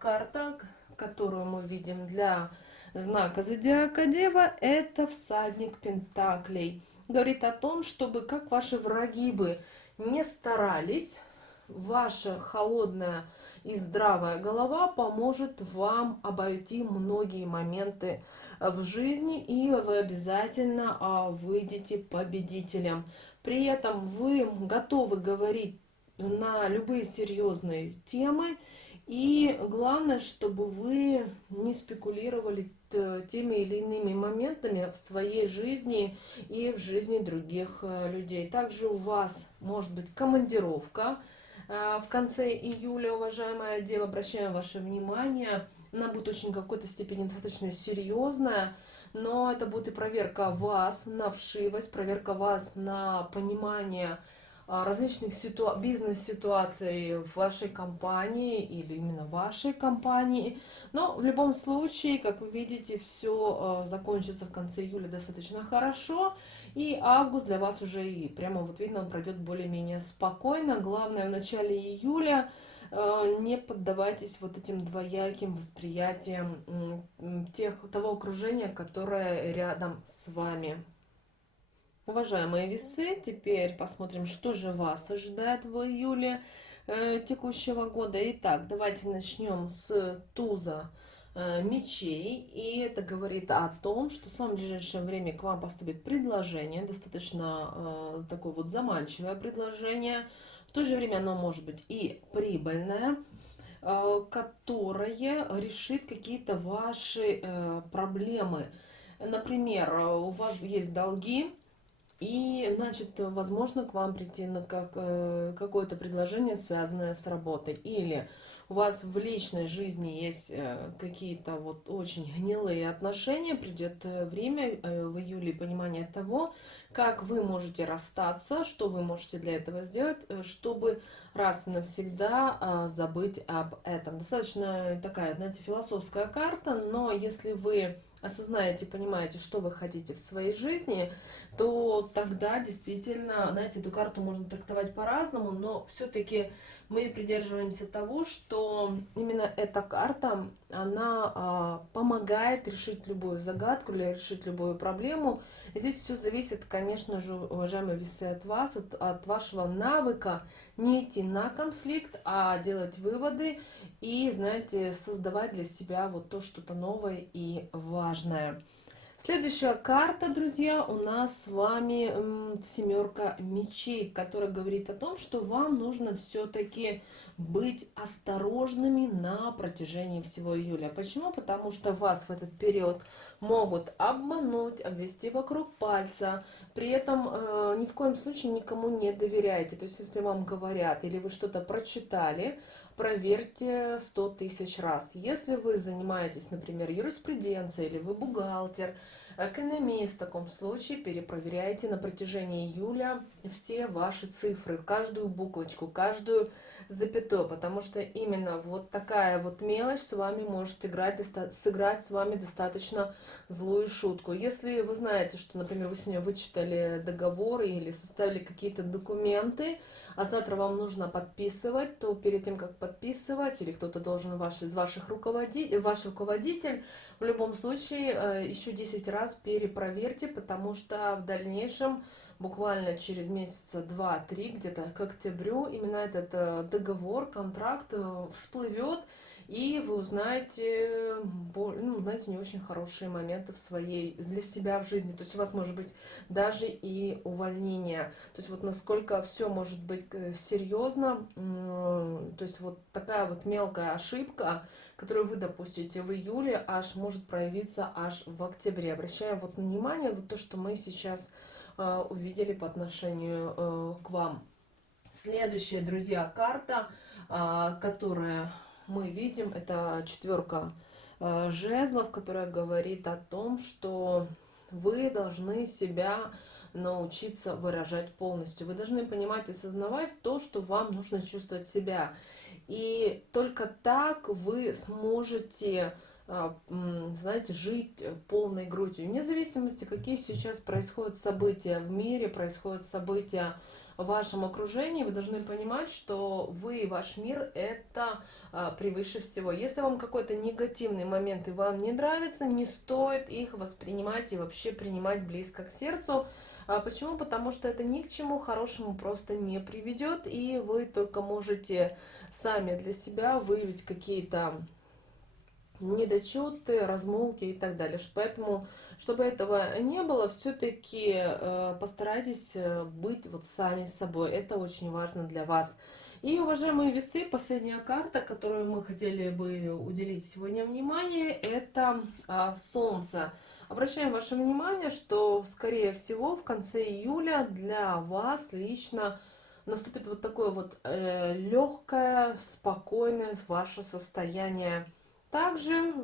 карта, которую мы видим для знака зодиака Дева, это всадник Пентаклей. Говорит о том, чтобы как ваши враги бы не старались, ваша холодная и здравая голова поможет вам обойти многие моменты в жизни, и вы обязательно выйдете победителем. При этом вы готовы говорить на любые серьезные темы, и главное, чтобы вы не спекулировали теми или иными моментами в своей жизни и в жизни других людей. Также у вас может быть командировка в конце июля, уважаемая дева, обращаем ваше внимание. Она будет очень в какой-то степени достаточно серьезная, но это будет и проверка вас на вшивость, проверка вас на понимание различных бизнес-ситуаций в вашей компании или именно вашей компании. Но в любом случае, как вы видите, все закончится в конце июля достаточно хорошо. И август для вас уже и прямо вот видно, он пройдет более-менее спокойно. Главное, в начале июля не поддавайтесь вот этим двояким восприятиям того окружения, которое рядом с вами. Уважаемые весы, теперь посмотрим, что же вас ожидает в июле текущего года. Итак, давайте начнем с туза мечей. И это говорит о том, что в самое ближайшее время к вам поступит предложение, достаточно такое вот заманчивое предложение. В то же время оно может быть и прибыльное, которое решит какие-то ваши проблемы. Например, у вас есть долги, и, значит, возможно, к вам прийти на какое-то предложение, связанное с работой. Или у вас в личной жизни есть какие-то вот очень гнилые отношения, придет время в июле понимания того, как вы можете расстаться, что вы можете для этого сделать, чтобы раз и навсегда забыть об этом. Достаточно такая, знаете, философская карта, но если вы осознаете, понимаете, что вы хотите в своей жизни, то тогда действительно, знаете, эту карту можно трактовать по-разному, но все-таки мы придерживаемся того, что именно эта карта, она помогает решить любую загадку или решить любую проблему. Здесь все зависит, конечно же, уважаемые весы, от вас, от вашего навыка не идти на конфликт, а делать выводы и, знаете, создавать для себя вот то что-то новое и важное. Следующая карта, друзья, у нас с вами семерка мечей, которая говорит о том, что вам нужно все-таки быть осторожными на протяжении всего июля. Почему? Потому что вас в этот период могут обмануть, обвести вокруг пальца. При этом ни в коем случае никому не доверяйте. То есть, если вам говорят или вы что-то прочитали, проверьте 100 тысяч раз. Если вы занимаетесь, например, юриспруденцией, или вы бухгалтер, экономист, в таком случае перепроверяйте на протяжении июля все ваши цифры, каждую буквочку, каждую запятую, потому что именно вот такая вот мелочь с вами может сыграть с вами достаточно злую шутку. Если вы знаете, что, например, вы сегодня вычитали договоры или составили какие-то документы, а завтра вам нужно подписывать, то перед тем, как подписывать, или кто-то должен ваш руководитель, в любом случае еще 10 раз перепроверьте, потому что в дальнейшем, буквально через месяца 2-3, где-то к октябрю, именно этот договор, контракт всплывет, и вы узнаете, ну, знаете, не очень хорошие моменты для себя в жизни. То есть у вас может быть даже и увольнение. То есть вот насколько все может быть серьезно. То есть вот такая вот мелкая ошибка, которую вы допустите в июле, аж может проявиться аж в октябре. Обращаем вот внимание, вот то, что мы сейчас увидели по отношению к вам. Следующая, друзья, карта, которая мы видим, это четверка жезлов, которая говорит о том, что вы должны себя научиться выражать полностью. Вы должны понимать и осознавать то, что вам нужно чувствовать себя. И только так вы сможете, знаете, жить полной грудью. Вне зависимости, какие сейчас происходят события в мире, происходят события в вашем окружении, вы должны понимать, что вы и ваш мир — это превыше всего. Если вам какой-то негативный момент и вам не нравится, не стоит их воспринимать и вообще принимать близко к сердцу. Почему? Потому что это ни к чему хорошему просто не приведет, и вы только можете сами для себя выявить какие-то недочеты, размолвки и так далее. Поэтому, чтобы этого не было, все-таки постарайтесь быть вот сами собой. Это очень важно для вас. И, уважаемые весы, последняя карта, которую мы хотели бы уделить сегодня внимание, это Солнце. Обращаем ваше внимание, что, скорее всего, в конце июля для вас лично наступит вот такое вот легкое, спокойное ваше состояние. Также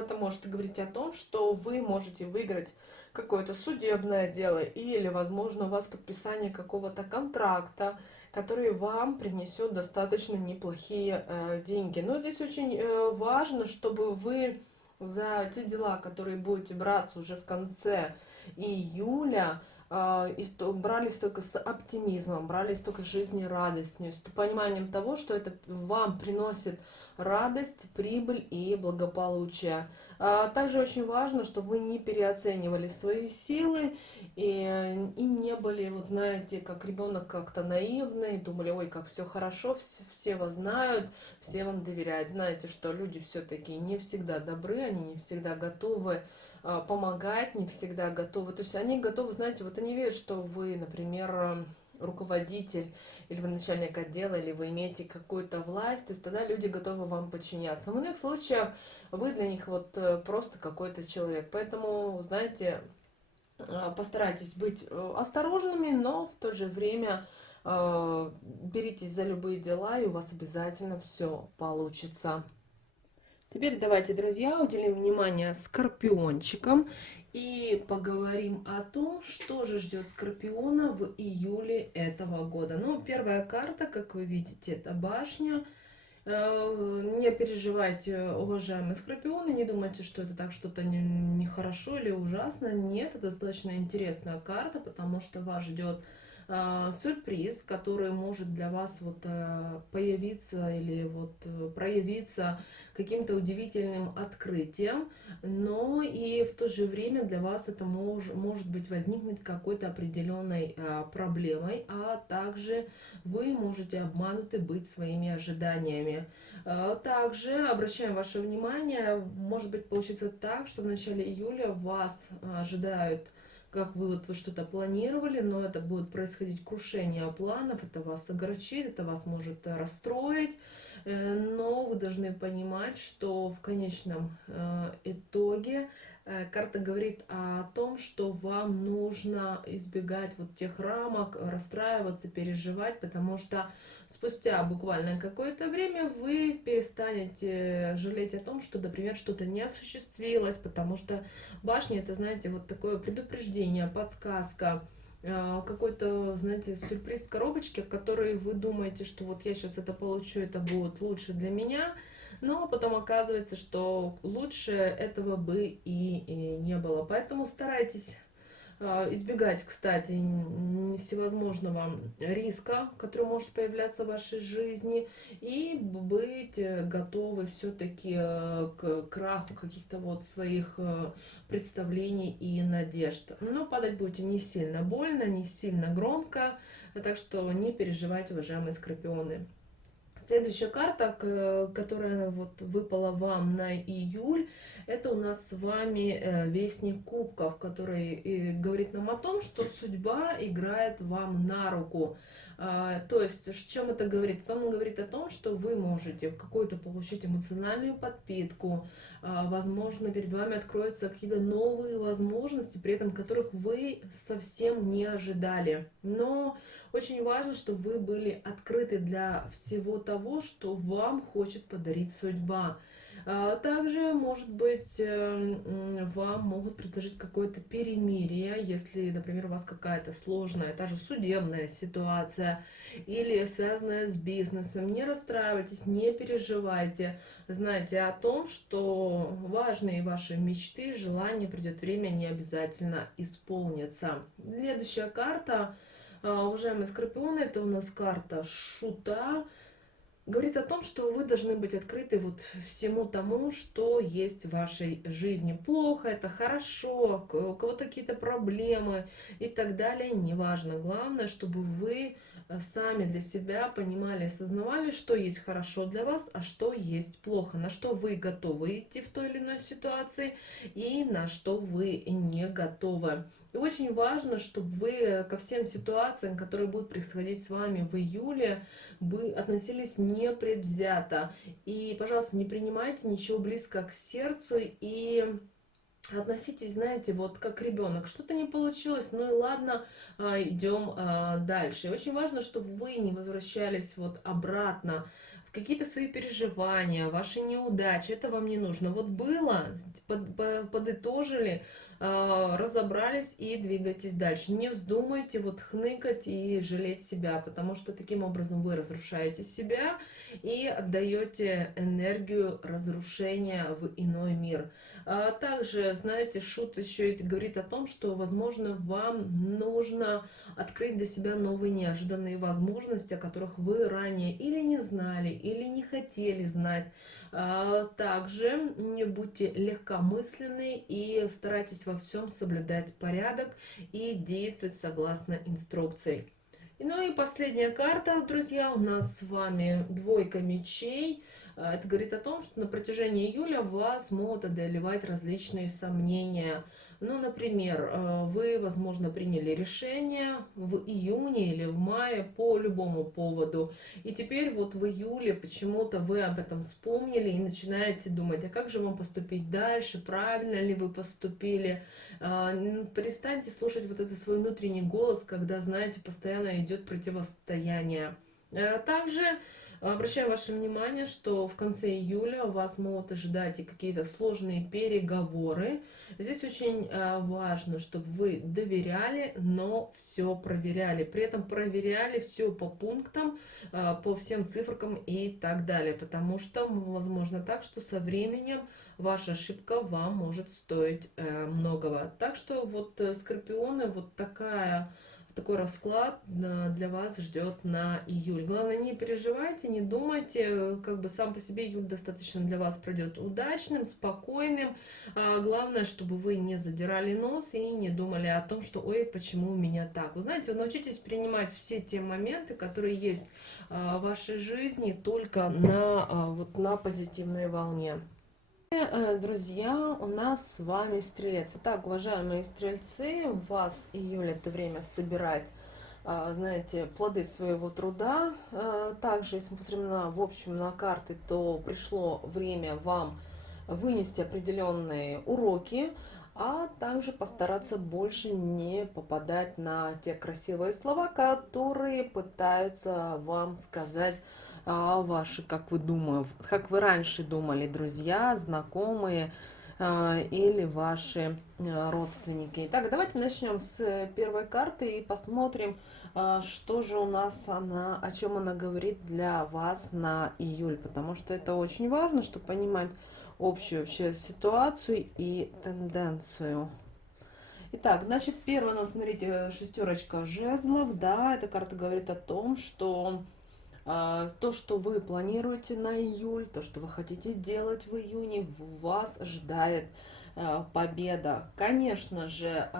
это может говорить о том, что вы можете выиграть какое-то судебное дело или, возможно, у вас подписание какого-то контракта, который вам принесет достаточно неплохие деньги. Но здесь очень важно, чтобы вы за те дела, которые будете браться уже в конце июля, брались только с оптимизмом, брались только с жизнерадостью, с пониманием того, что это вам приносит радость, прибыль и благополучие. Также очень важно, чтобы вы не переоценивали свои силы и не были, вот знаете, как ребенок как-то наивный, думали, ой, как все хорошо, все вас знают, все вам доверяют. Знаете, что люди все-таки не всегда добры, они не всегда готовы помогать, не всегда готовы. То есть они готовы, знаете, вот они верят, что вы, например, руководитель, или вы начальник отдела, или вы имеете какую-то власть, то есть тогда люди готовы вам подчиняться. В иных случаях вы для них вот просто какой-то человек. Поэтому, знаете, постарайтесь быть осторожными, но в то же время беритесь за любые дела, и у вас обязательно все получится. Теперь давайте, друзья, уделим внимание скорпиончикам и поговорим о том, что же ждет скорпиона в июле этого года. Ну, первая карта, как вы видите, это башня. Не переживайте, уважаемые скорпионы, не думайте, что это так что-то нехорошо или ужасно. Нет, это достаточно интересная карта, потому что вас ждет сюрприз, который может для вас вот появиться или вот проявиться каким-то удивительным открытием, но и в то же время для вас это может быть возникнуть какой-то определенной проблемой, а также вы можете обмануты быть своими ожиданиями. Также обращаем ваше внимание, может быть получится так, что в начале июля вас ожидают, как вы что-то планировали, но это будет происходить крушение планов, это вас огорчит, это вас может расстроить, но вы должны понимать, что в конечном итоге карта говорит о том, что вам нужно избегать вот тех рамок, расстраиваться, переживать, потому что спустя буквально какое-то время вы перестанете жалеть о том, что, например, что-то не осуществилось, потому что башня — это, знаете, вот такое предупреждение, подсказка, какой-то, знаете, сюрприз в коробочке, который вы думаете, что вот я сейчас это получу, это будет лучше для меня, но потом оказывается, что лучше этого бы и не было. Поэтому старайтесь избегать, кстати, всевозможного риска, который может появляться в вашей жизни, и быть готовы все-таки к краху каких-то вот своих представлений и надежд. Но падать будете не сильно больно, не сильно громко, так что не переживайте, уважаемые скорпионы. Следующая карта, которая вот выпала вам на июль, это у нас с вами Вестник Кубков, который говорит нам о том, что судьба играет вам на руку. То есть, о чем это говорит? Он говорит о том, что вы можете какую-то получить эмоциональную подпитку, возможно, перед вами откроются какие-то новые возможности, при этом которых вы совсем не ожидали. Но очень важно, чтобы вы были открыты для всего того, что вам хочет подарить судьба. Также, может быть, вам могут предложить какое-то перемирие, если, например, у вас какая-то сложная, та же судебная ситуация или связанная с бизнесом. Не расстраивайтесь, не переживайте. Знайте о том, что важные ваши мечты, желания, придет время, не обязательно исполнятся. Следующая карта, уважаемые скорпионы, это у нас карта Шута. Говорит о том, что вы должны быть открыты вот всему тому, что есть в вашей жизни. Плохо это, хорошо, у кого-то какие-то проблемы и так далее, неважно. Главное, чтобы вы сами для себя понимали, осознавали, что есть хорошо для вас, а что есть плохо, на что вы готовы идти в той или иной ситуации и на что вы не готовы. И очень важно, чтобы вы ко всем ситуациям, которые будут происходить с вами в июле, вы относились непредвзято. И, пожалуйста, не принимайте ничего близко к сердцу и относитесь, знаете, вот как ребенок. Что-то не получилось, ну и ладно, идем дальше. И очень важно, чтобы вы не возвращались вот обратно в какие-то свои переживания, ваши неудачи. Это вам не нужно. Вот было, подытожили, разобрались и двигайтесь дальше. Не вздумайте вот хныкать и жалеть себя, потому что таким образом вы разрушаете себя и отдаете энергию разрушения в иной мир. Также, знаете, шут еще и говорит о том, что, возможно, вам нужно открыть для себя новые неожиданные возможности, о которых вы ранее или не знали, или не хотели знать. Также не будьте легкомысленны и старайтесь во всем соблюдать порядок и действовать согласно инструкции. Ну и последняя карта, друзья, у нас с вами двойка мечей. Это говорит о том, что на протяжении июля вас могут одолевать различные сомнения. Ну, например, вы, возможно, приняли решение в июне или в мае по любому поводу. И теперь вот в июле почему-то вы об этом вспомнили и начинаете думать, а как же вам поступить дальше, правильно ли вы поступили. Перестаньте слушать вот этот свой внутренний голос, когда, знаете, постоянно идет противостояние. Также обращаю ваше внимание, что в конце июля вас могут ожидать и какие-то сложные переговоры. Здесь очень важно, чтобы вы доверяли, но все проверяли. При этом проверяли все по пунктам, по всем циферкам и так далее. Потому что возможно так, что со временем ваша ошибка вам может стоить многого. Так что вот скорпионы, вот такой расклад для вас ждет на июль. Главное, не переживайте, не думайте, как бы сам по себе июль достаточно для вас пройдет удачным, спокойным. Главное, чтобы вы не задирали нос и не думали о том, что ой, почему у меня так. Вы знаете, вы научитесь принимать все те моменты, которые есть в вашей жизни, только вот на позитивной волне. Друзья, у нас с вами стрелец. Итак, уважаемые стрельцы, у вас июль это время собирать, знаете, плоды своего труда. Также, если мы посмотрим в общем на карты, то пришло время вам вынести определенные уроки, а также постараться больше не попадать на те красивые слова, которые пытаются вам сказать ваши, как вы раньше думали, друзья, знакомые или ваши родственники. Итак, давайте начнем с первой карты и посмотрим, что же у нас о чем она говорит для вас на июль, потому что это очень важно, чтобы понимать общую вообще ситуацию и тенденцию. Итак, значит, первое у нас, смотрите, шестерочка жезлов, да, эта карта говорит о том, что то, что вы планируете на июль, то, что вы хотите делать в июне, вас ожидает победа. Конечно же,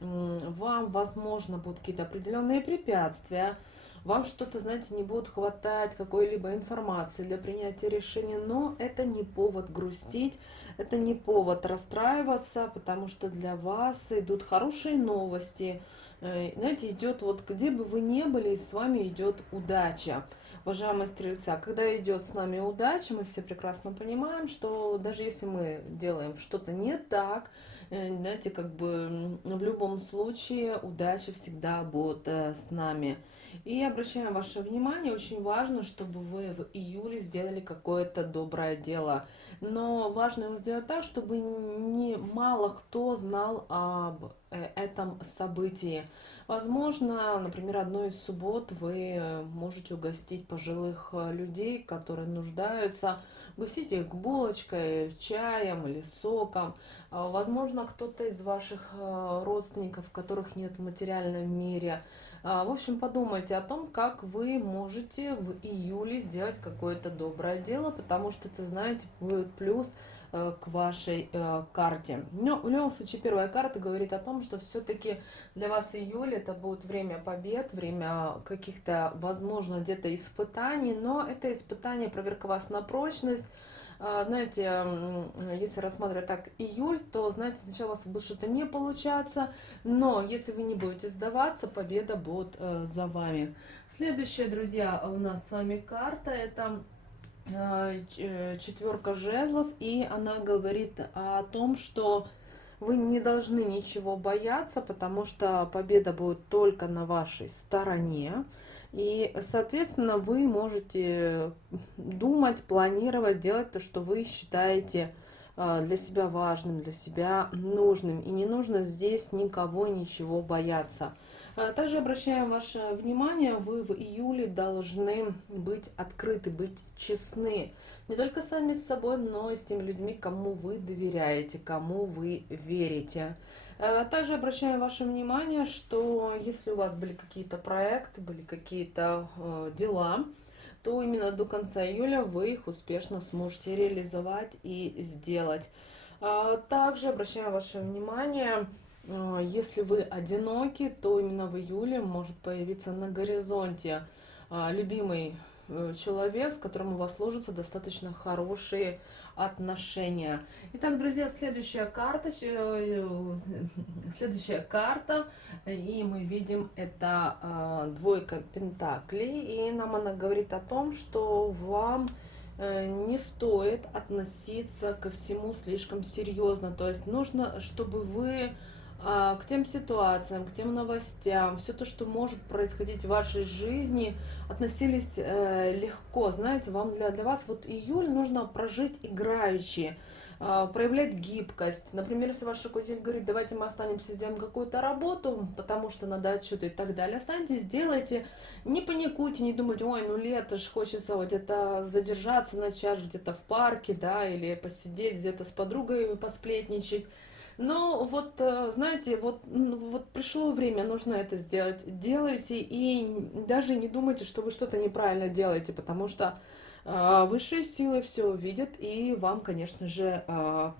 вам, возможно, будут какие-то определенные препятствия, вам что-то, знаете, не будет хватать какой-либо информации для принятия решения, но это не повод грустить, это не повод расстраиваться, потому что для вас идут хорошие новости. Знаете, идет вот где бы вы ни были, с вами идет удача. Уважаемые стрельцы, а когда идет с нами удача, мы все прекрасно понимаем, что даже если мы делаем что-то не так, знаете, как бы в любом случае удача всегда будет с нами. И обращаем ваше внимание, очень важно, чтобы вы в июле сделали какое-то доброе дело. Но важно его сделать так, чтобы не мало кто знал об этом событии. Возможно, например, одной из суббот вы можете угостить пожилых людей, которые нуждаются. Угостите их булочкой, чаем или соком. Возможно, кто-то из ваших родственников, которых нет в материальном мире. В общем, подумайте о том, как вы можете в июле сделать какое-то доброе дело, потому что это, знаете, будет плюс к вашей карте. Но в любом случае первая карта говорит о том, что все-таки для вас июль это будет время побед, время каких-то, возможно, где-то испытаний, но это испытание, проверка вас на прочность. Знаете, если рассматривать так июль, то, знаете, сначала у вас будет что-то не получаться, но если вы не будете сдаваться, победа будет за вами. Следующая, друзья, у нас с вами карта, это четверка жезлов, и она говорит о том, что вы не должны ничего бояться, потому что победа будет только на вашей стороне. И, соответственно, вы можете думать, планировать, делать то, что вы считаете для себя важным, для себя нужным. И не нужно здесь никого, ничего бояться. Также обращаем ваше внимание, вы в июле должны быть открыты, быть честны. Не только сами с собой, но и с теми людьми, кому вы доверяете, кому вы верите. Также обращаем ваше внимание, что если у вас были какие-то проекты, были какие-то дела, то именно до конца июля вы их успешно сможете реализовать и сделать. Также обращаем ваше внимание, если вы одиноки, то именно в июле может появиться на горизонте любимый человек, с которым у вас сложатся достаточно хорошие отношения. Итак, друзья, следующая карта, и мы видим, это двойка пентаклей, и нам она говорит о том, что вам не стоит относиться ко всему слишком серьезно, то есть нужно, чтобы вы к тем ситуациям, к тем новостям, все то, что может происходить в вашей жизни, относились легко. Знаете, вам для вас вот июль нужно прожить играючи, проявлять гибкость. Например, если ваш руководитель говорит, давайте мы останемся, сделаем какую-то работу, потому что надо отчеты и так далее, останьтесь, сделайте, не паникуйте, не думайте, ой, ну лето ж, хочется вот где-то задержаться на час, где-то в парке, да, или посидеть где-то с подругой, посплетничать. Но вот, знаете, вот пришло время, нужно это сделать. Делайте и даже не думайте, что вы что-то неправильно делаете, потому что высшие силы все видят и вам, конечно же,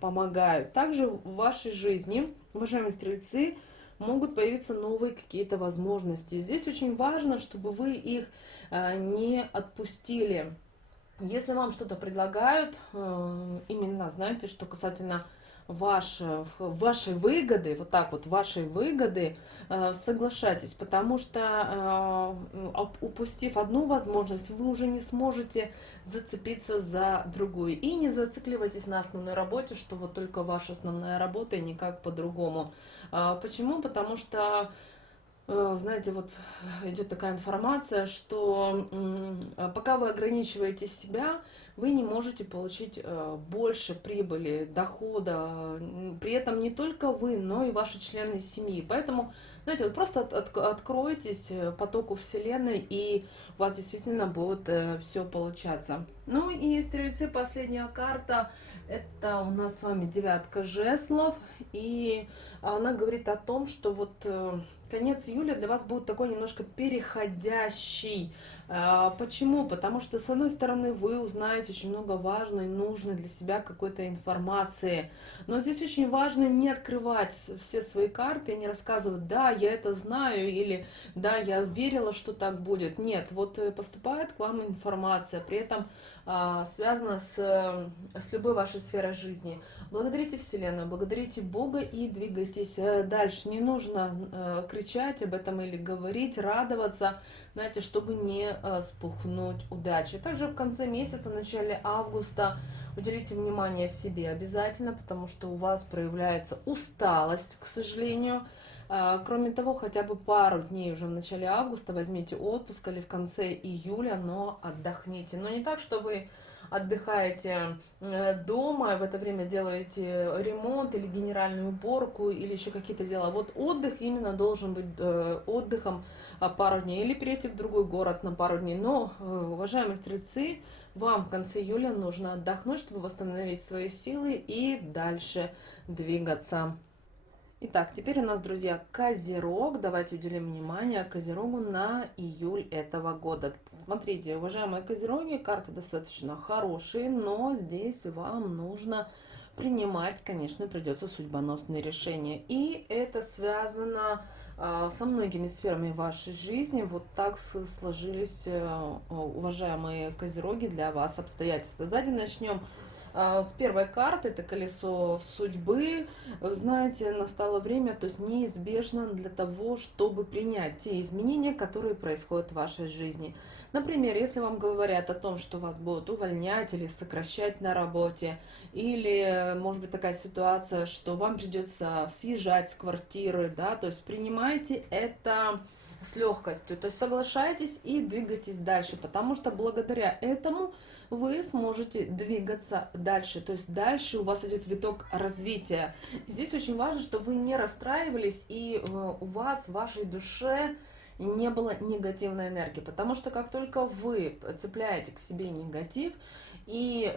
помогают. Также в вашей жизни, уважаемые стрельцы, могут появиться новые какие-то возможности. Здесь очень важно, чтобы вы их не отпустили. Если вам что-то предлагают, именно, знаете, что касательно вашей выгоды, вот так вот, вашей выгоды, соглашайтесь, потому что упустив одну возможность, вы уже не сможете зацепиться за другую. И не зацикливайтесь на основной работе, что вот только ваша основная работа и никак по-другому. Почему? Потому что, знаете, вот идет такая информация, что пока вы ограничиваете себя, вы не можете получить больше прибыли, дохода. При этом не только вы, но и ваши члены семьи. Поэтому, знаете, вот просто откройтесь потоку Вселенной, и у вас действительно будет все получаться. Ну и стрельцы, последняя карта. Это у нас с вами девятка жезлов. И она говорит о том, что вот конец июля для вас будет такой немножко переходящий. Почему? Потому что, с одной стороны, вы узнаете очень много важной, нужной для себя какой-то информации. Но здесь очень важно не открывать все свои карты и не рассказывать, да, я это знаю, или да, я верила, что так будет. Нет, вот поступает к вам информация, при этом связана с любой вашей сферой жизни. Благодарите Вселенную, благодарите Бога и двигайтесь дальше. Не нужно кричать об этом или говорить, радоваться, знаете, чтобы не спугнуть удачи. Также в конце месяца, в начале августа, уделите внимание себе обязательно, потому что у вас проявляется усталость, к сожалению. Кроме того, хотя бы пару дней уже в начале августа возьмите отпуск или в конце июля, но отдохните. Но не так, что вы отдыхаете дома, в это время делаете ремонт или генеральную уборку, или еще какие-то дела. Вот отдых именно должен быть отдыхом пару дней, или перейти в другой город на пару дней. Но, уважаемые стрельцы, вам в конце июля нужно отдохнуть, чтобы восстановить свои силы и дальше двигаться. Итак, теперь у нас, друзья, Козерог. Давайте уделим внимание Козерогу на июль этого года. Смотрите, уважаемые Козероги, карты достаточно хорошие, но здесь вам нужно принимать, конечно, придется судьбоносные решения. И это связано со многими сферами вашей жизни. Вот так сложились, уважаемые козероги, для вас обстоятельства. Давайте начнем с первой карты. Это колесо судьбы. Вы знаете, настало время, то есть неизбежно для того, чтобы принять те изменения, которые происходят в вашей жизни. Например, если вам говорят о том, что вас будут увольнять или сокращать на работе, или, может быть, такая ситуация, что вам придется съезжать с квартиры, да, то есть принимайте это с легкостью, то есть соглашайтесь и двигайтесь дальше, потому что благодаря этому вы сможете двигаться дальше, то есть дальше у вас идет виток развития. Здесь очень важно, что вы не расстраивались и у вас, в вашей душе не было негативной энергии, потому что как только вы цепляете к себе негатив и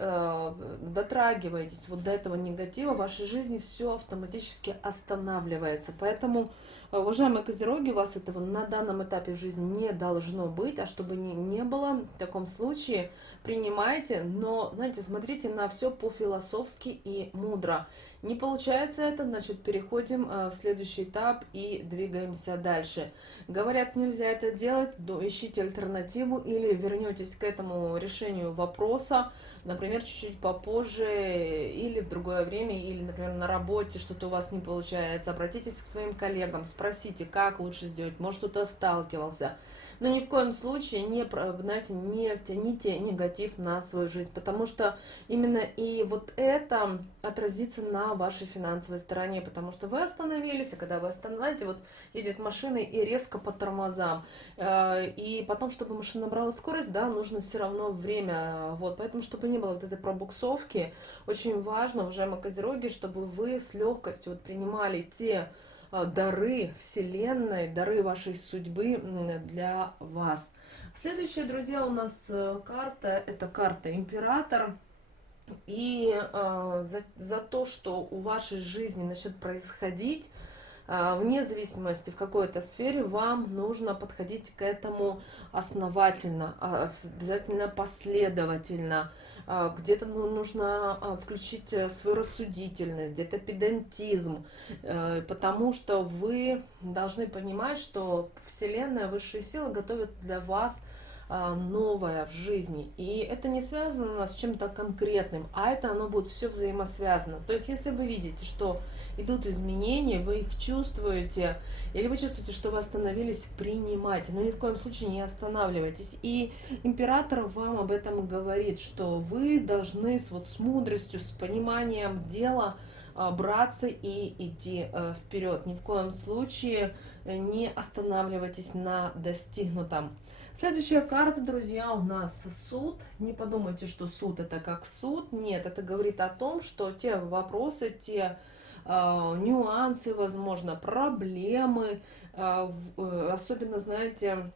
дотрагиваетесь вот до этого негатива, в вашей жизни все автоматически останавливается. Поэтому, уважаемые козероги, у вас этого на данном этапе в жизни не должно быть, а чтобы не было, в таком случае принимайте, но, знаете, смотрите на все по-философски и мудро. Не получается это, значит, переходим в следующий этап и двигаемся дальше. Говорят, нельзя это делать, ищите альтернативу или вернетесь к этому решению вопроса, например, чуть-чуть попозже или в другое время, или, например, на работе что-то у вас не получается. Обратитесь к своим коллегам, спросите, как лучше сделать, может, кто-то сталкивался. Но ни в коем случае не, знаете, не тяните негатив на свою жизнь, потому что именно и вот это отразится на вашей финансовой стороне, потому что вы остановились, а когда вы остановите, вот едет машина и резко по тормозам, и потом, чтобы машина набрала скорость, да, нужно все равно время, вот, поэтому, чтобы не было вот этой пробуксовки, очень важно, уважаемые козероги, чтобы вы с легкостью вот принимали те дары Вселенной, дары вашей судьбы для вас. Следующая, друзья, у нас карта, это карта Император. И за то, что у вашей жизни начнет происходить, вне зависимости в какой-то сфере, вам нужно подходить к этому основательно, обязательно последовательно. Где-то нужно включить свою рассудительность, где-то педантизм, потому что вы должны понимать, что Вселенная, высшие силы готовят для вас новое в жизни. И это не связано с чем-то конкретным, а это оно будет все взаимосвязано. То есть, если вы видите, что идут изменения, вы их чувствуете, или вы чувствуете, что вы остановились, принимайте, но ни в коем случае не останавливайтесь. И император вам об этом говорит, что вы должны с мудростью, с пониманием дела браться и идти вперед. Ни в коем случае не останавливайтесь на достигнутом. Следующая карта, друзья, у нас суд. Не подумайте, что суд это как суд. Нет, это говорит о том, что те вопросы, те нюансы, возможно, проблемы, особенно, знаете,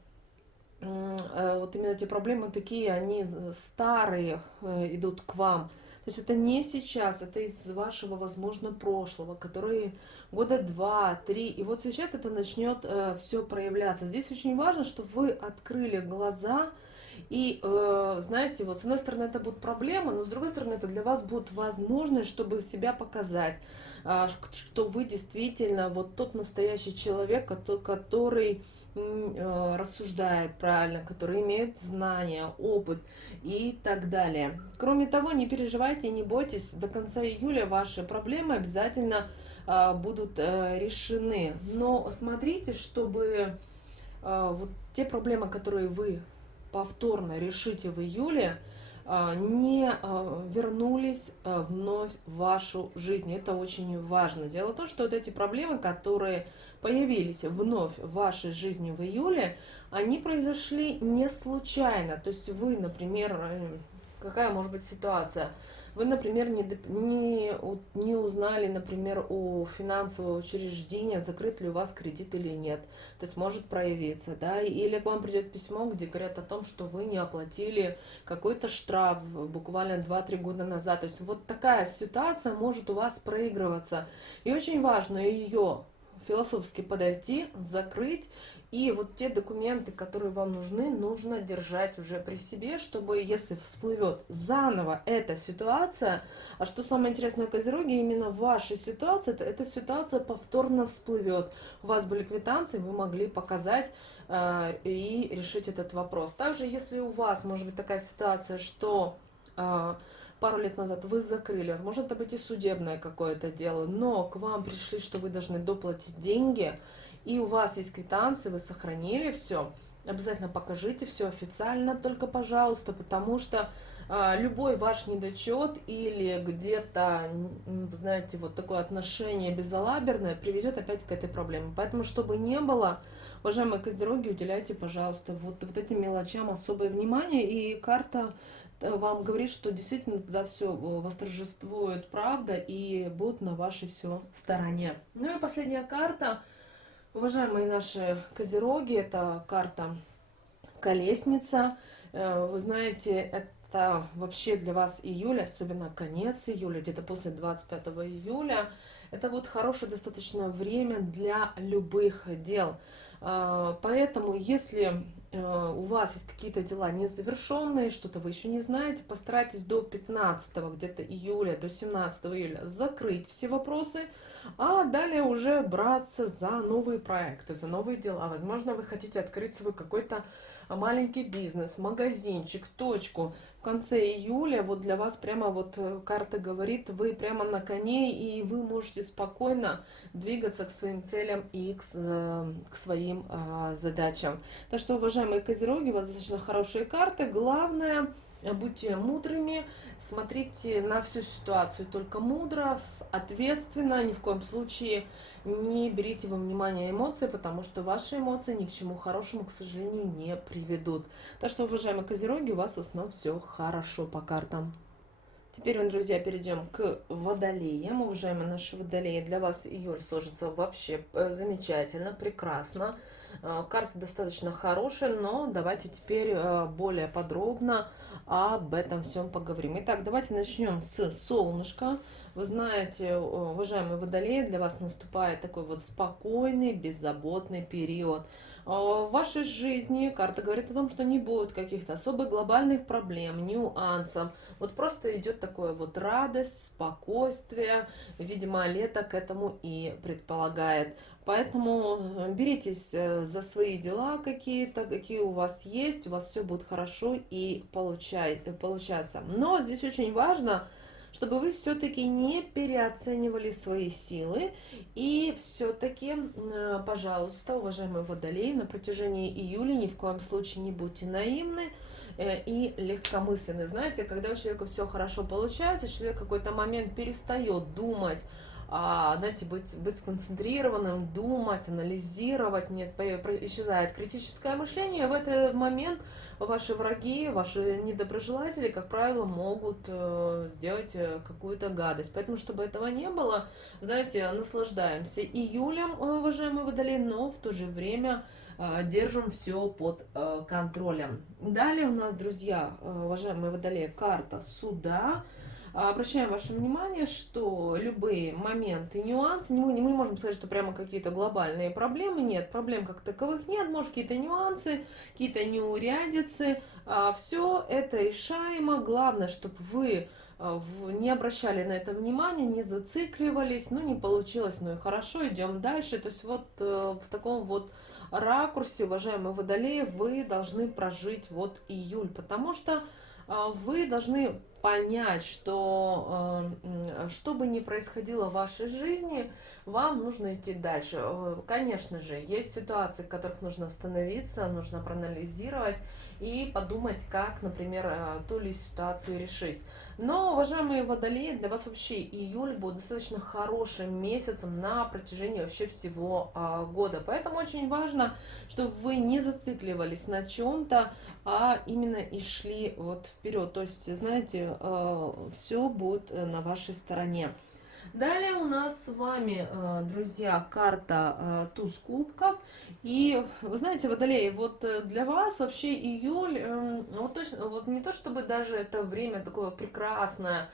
вот именно эти проблемы такие, они старые идут к вам. То есть это не сейчас, это из вашего, возможно, прошлого, которые года 2-3, и вот сейчас это начнет все проявляться. Здесь очень важно, чтобы вы открыли глаза, и, знаете, вот с одной стороны это будут проблемы, но с другой стороны это для вас будет возможность, чтобы себя показать, что вы действительно вот тот настоящий человек, который рассуждает правильно, который имеет знания, опыт и так далее. Кроме того, не переживайте, не бойтесь, до конца июля ваши проблемы обязательно будут решены. Но смотрите, чтобы вот те проблемы, которые вы повторно решите в июле, не вернулись вновь в вашу жизнь. Это очень важно. Дело в том, что вот эти проблемы, которые появились вновь в вашей жизни в июле, они произошли не случайно. То есть вы, например, какая может быть ситуация? Вы, например, не узнали, например, у финансового учреждения, закрыт ли у вас кредит или нет. То есть может проявиться, да, или к вам придет письмо, где говорят о том, что вы не оплатили какой-то штраф буквально 2-3 года назад. То есть вот такая ситуация может у вас проигрываться. И очень важно ее философски подойти, закрыть. И вот те документы, которые вам нужны, нужно держать уже при себе, чтобы, если всплывет заново эта ситуация, а что самое интересное, Козероги, именно в вашей ситуации, эта ситуация повторно всплывет. У вас были квитанции, вы могли показать и решить этот вопрос. Также, если у вас может быть такая ситуация, что пару лет назад вы закрыли, возможно, это быть и судебное какое-то дело, но к вам пришли, что вы должны доплатить деньги, и у вас есть квитанции, вы сохранили все, обязательно покажите все официально, только, пожалуйста, потому что любой ваш недочет или где-то, знаете, вот такое отношение безалаберное приведет опять к этой проблеме. Поэтому, чтобы не было, уважаемые Козероги, уделяйте, пожалуйста, вот этим мелочам особое внимание, и карта вам говорит, что действительно тогда все восторжествует правда и будут на вашей все стороне. Ну и последняя карта, уважаемые наши Козероги, это карта Колесница. Вы знаете, это вообще для вас июль, особенно конец июля, где-то после 25 июля. Это будет хорошее достаточно время для любых дел. Поэтому, если у вас есть какие-то дела незавершенные, что-то вы еще не знаете, постарайтесь до 15 где-то июля, до 17 июля закрыть все вопросы, а далее уже браться за новые проекты, за новые дела. Возможно, вы хотите открыть свой какой-то маленький бизнес, магазинчик, точку. В конце июля вот для вас прямо вот карта говорит, вы прямо на коне, и вы можете спокойно двигаться к своим целям и к своим задачам. Так что, уважаемые Козероги, у вас достаточно хорошие карты. Главное, будьте мудрыми, смотрите на всю ситуацию только мудро, ответственно, ни в коем случае не берите во внимание эмоции, потому что ваши эмоции ни к чему хорошему, к сожалению, не приведут. Так что, уважаемые Козероги, у вас в основном все хорошо по картам. Теперь, друзья, перейдем к Водолеям. Уважаемые наши Водолеи, для вас июль сложится вообще замечательно, прекрасно. Карта достаточно хорошая, но давайте теперь более подробно об этом всем поговорим. Итак, давайте начнем с солнышка. Вы знаете, уважаемые Водолеи, для вас наступает такой вот спокойный, беззаботный период. В вашей жизни карта говорит о том, что не будет каких-то особых глобальных проблем, нюансов. Вот просто идет такое вот радость, спокойствие. Видимо, лето к этому и предполагает. Поэтому беритесь за свои дела какие-то, какие у вас есть, у вас все будет хорошо и получаться. Но здесь очень важно, чтобы вы все-таки не переоценивали свои силы. И все-таки, пожалуйста, уважаемые Водолеи, на протяжении июля ни в коем случае не будьте наивны и легкомысленны. Знаете, когда у человека все хорошо получается, человек в какой-то момент перестает думать, знаете, быть сконцентрированным, думать, анализировать, нет, исчезает критическое мышление. В этот момент ваши враги, ваши недоброжелатели, как правило, могут сделать какую-то гадость. Поэтому, чтобы этого не было, знаете, наслаждаемся июлем, уважаемые Водолеи, но в то же время держим все под контролем. Далее у нас, друзья, уважаемые Водолеи, карта суда. Обращаем ваше внимание, что любые моменты, нюансы, мы не можем сказать, что прямо какие-то глобальные проблемы, нет, проблем как таковых нет, может какие-то нюансы, какие-то неурядицы, все это решаемо, главное, чтобы вы не обращали на это внимания, не зацикливались, ну не получилось, ну и хорошо, идем дальше, то есть вот в таком вот ракурсе, уважаемые Водолеи, вы должны прожить вот июль, потому что вы должны понять, что что бы ни происходило в вашей жизни, вам нужно идти дальше. Конечно же, есть ситуации, в которых нужно остановиться, нужно проанализировать и подумать, как, например, ту или ситуацию решить. Но, уважаемые Водолеи, для вас вообще июль будет достаточно хорошим месяцем на протяжении вообще всего года. Поэтому очень важно, чтобы вы не зацикливались на чем-то, а именно и шли вот вперед. То есть, знаете, все будет на вашей стороне. Далее у нас с вами, друзья, карта туз кубков. И вы знаете, Водолей, вот для вас вообще июль, вот точно, вот не то чтобы даже это время такое прекрасное,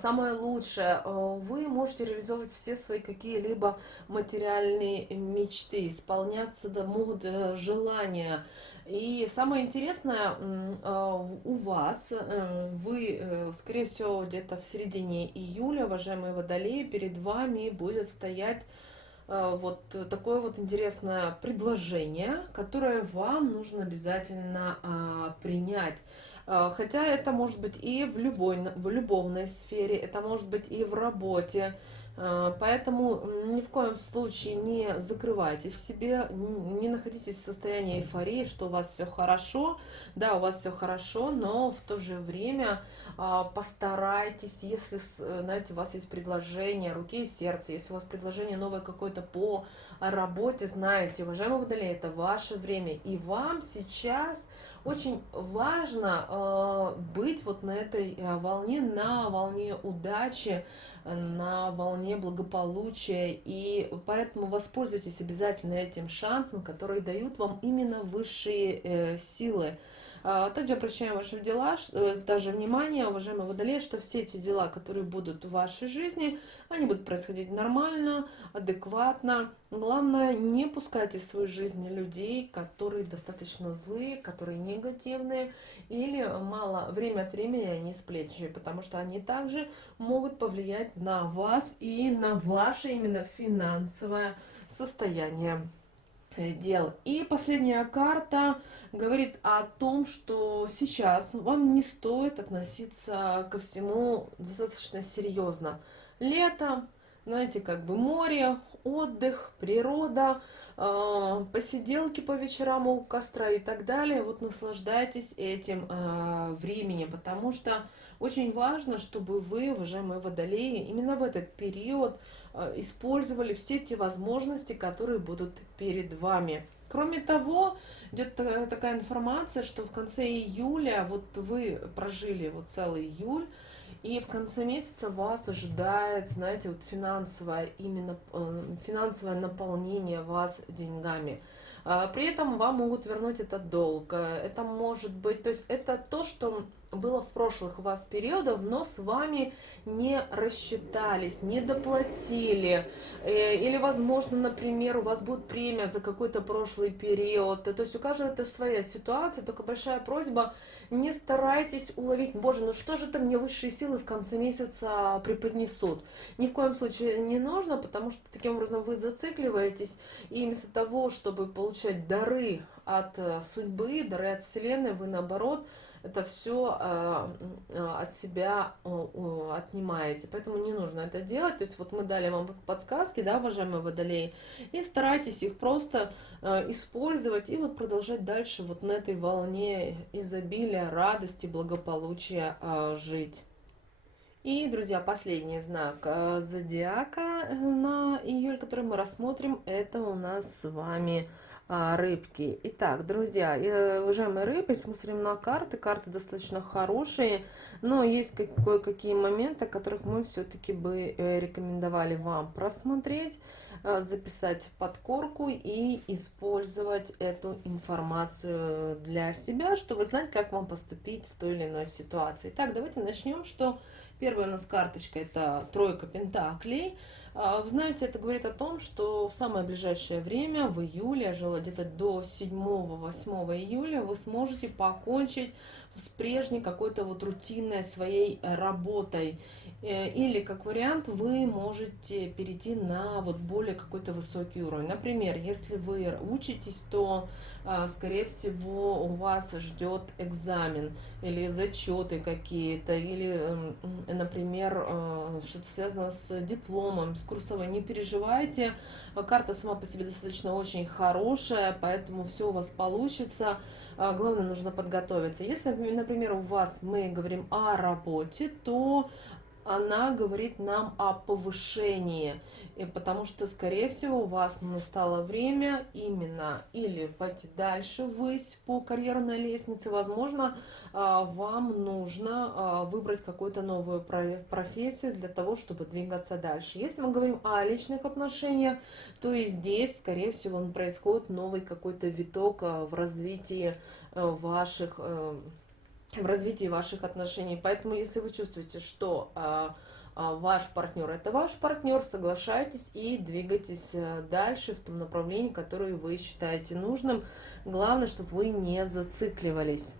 самое лучшее, вы можете реализовывать все свои какие-либо материальные мечты, исполняться да, могут желания. И самое интересное, у вас, вы, скорее всего, где-то в середине июля, уважаемые Водолеи, перед вами будет стоять вот такое вот интересное предложение, которое вам нужно обязательно принять. Хотя это может быть и в любовной сфере, это может быть и в работе. Поэтому ни в коем случае не закрывайте в себе, не находитесь в состоянии эйфории, что у вас все хорошо. Да, у вас все хорошо, но в то же время постарайтесь, если, знаете, у вас есть предложение руки и сердца, если у вас предложение новое какое-то по работе, знаете, уважаемые Водолеи, это ваше время, и вам сейчас очень важно быть вот на этой волне, на волне удачи, на волне благополучия, и поэтому воспользуйтесь обязательно этим шансом, который дают вам именно высшие силы. Также обращаем ваше дела, даже внимание, уважаемые Водолеи, что все эти дела, которые будут в вашей жизни, они будут происходить нормально, адекватно. Главное, не пускайте в свою жизнь людей, которые достаточно злые, которые негативные, или мало время от времени они сплетничают, потому что они также могут повлиять на вас и на ваше именно финансовое состояние дел. И последняя карта говорит о том, что сейчас вам не стоит относиться ко всему достаточно серьезно. Лето, знаете, как бы море, отдых, природа, посиделки по вечерам у костра и так далее. Вот наслаждайтесь этим временем, потому что очень важно, чтобы вы, уважаемые Водолеи, именно в этот период использовали все те возможности, которые будут перед вами. Кроме того, идет такая информация, что в конце июля, вот вы прожили вот целый июль, и в конце месяца вас ожидает, знаете, вот финансовое, именно финансовое наполнение вас деньгами. При этом вам могут вернуть этот долг. Это может быть, то есть это то, что было в прошлых у вас периодах, но с вами не рассчитались, не доплатили. Или, возможно, например, у вас будет премия за какой-то прошлый период. То есть у каждого это своя ситуация, только большая просьба, не старайтесь уловить, боже, ну что же это мне высшие силы в конце месяца преподнесут. Ни в коем случае не нужно, потому что таким образом вы зацикливаетесь, и вместо того, чтобы получать дары от судьбы, дары от Вселенной, вы наоборот это все от себя отнимаете. Поэтому не нужно это делать. То есть вот мы дали вам подсказки, да, уважаемые Водолеи, и старайтесь их просто использовать и вот продолжать дальше вот на этой волне изобилия, радости, благополучия жить. И, друзья, последний знак зодиака на июль, который мы рассмотрим, это у нас с вами рыбки. Итак, друзья, уважаемые рыбы, смотрим на карты. Карты достаточно хорошие, но есть кое-какие моменты, которых мы все-таки бы рекомендовали вам просмотреть, записать под корку и использовать эту информацию для себя, чтобы знать, как вам поступить в той или иной ситуации. Итак, давайте начнем, что первая у нас карточка это тройка пентаклей. Вы знаете, это говорит о том, что в самое ближайшее время, в июле, где-то до 7-8 июля, вы сможете покончить с прежней какой-то вот рутинной своей работой. Или, как вариант, вы можете перейти на вот более какой-то высокий уровень. Например, если вы учитесь, то, скорее всего, у вас ждет экзамен или зачеты какие-то, или, например, что-то связано с дипломом, с курсовой. Не переживайте, карта сама по себе достаточно очень хорошая, поэтому все у вас получится. Главное, нужно подготовиться. Если, например, у вас, мы говорим о работе, то она говорит нам о повышении, и потому что, скорее всего, у вас настало время именно или пойти дальше ввысь по карьерной лестнице, возможно, вам нужно выбрать какую-то новую профессию для того, чтобы двигаться дальше. Если мы говорим о личных отношениях, то и здесь, скорее всего, происходит новый какой-то виток в развитии ваших отношений. Поэтому, если вы чувствуете, что ваш партнер это ваш партнер, соглашайтесь и двигайтесь дальше в том направлении, которое вы считаете нужным. Главное, чтобы вы не зацикливались.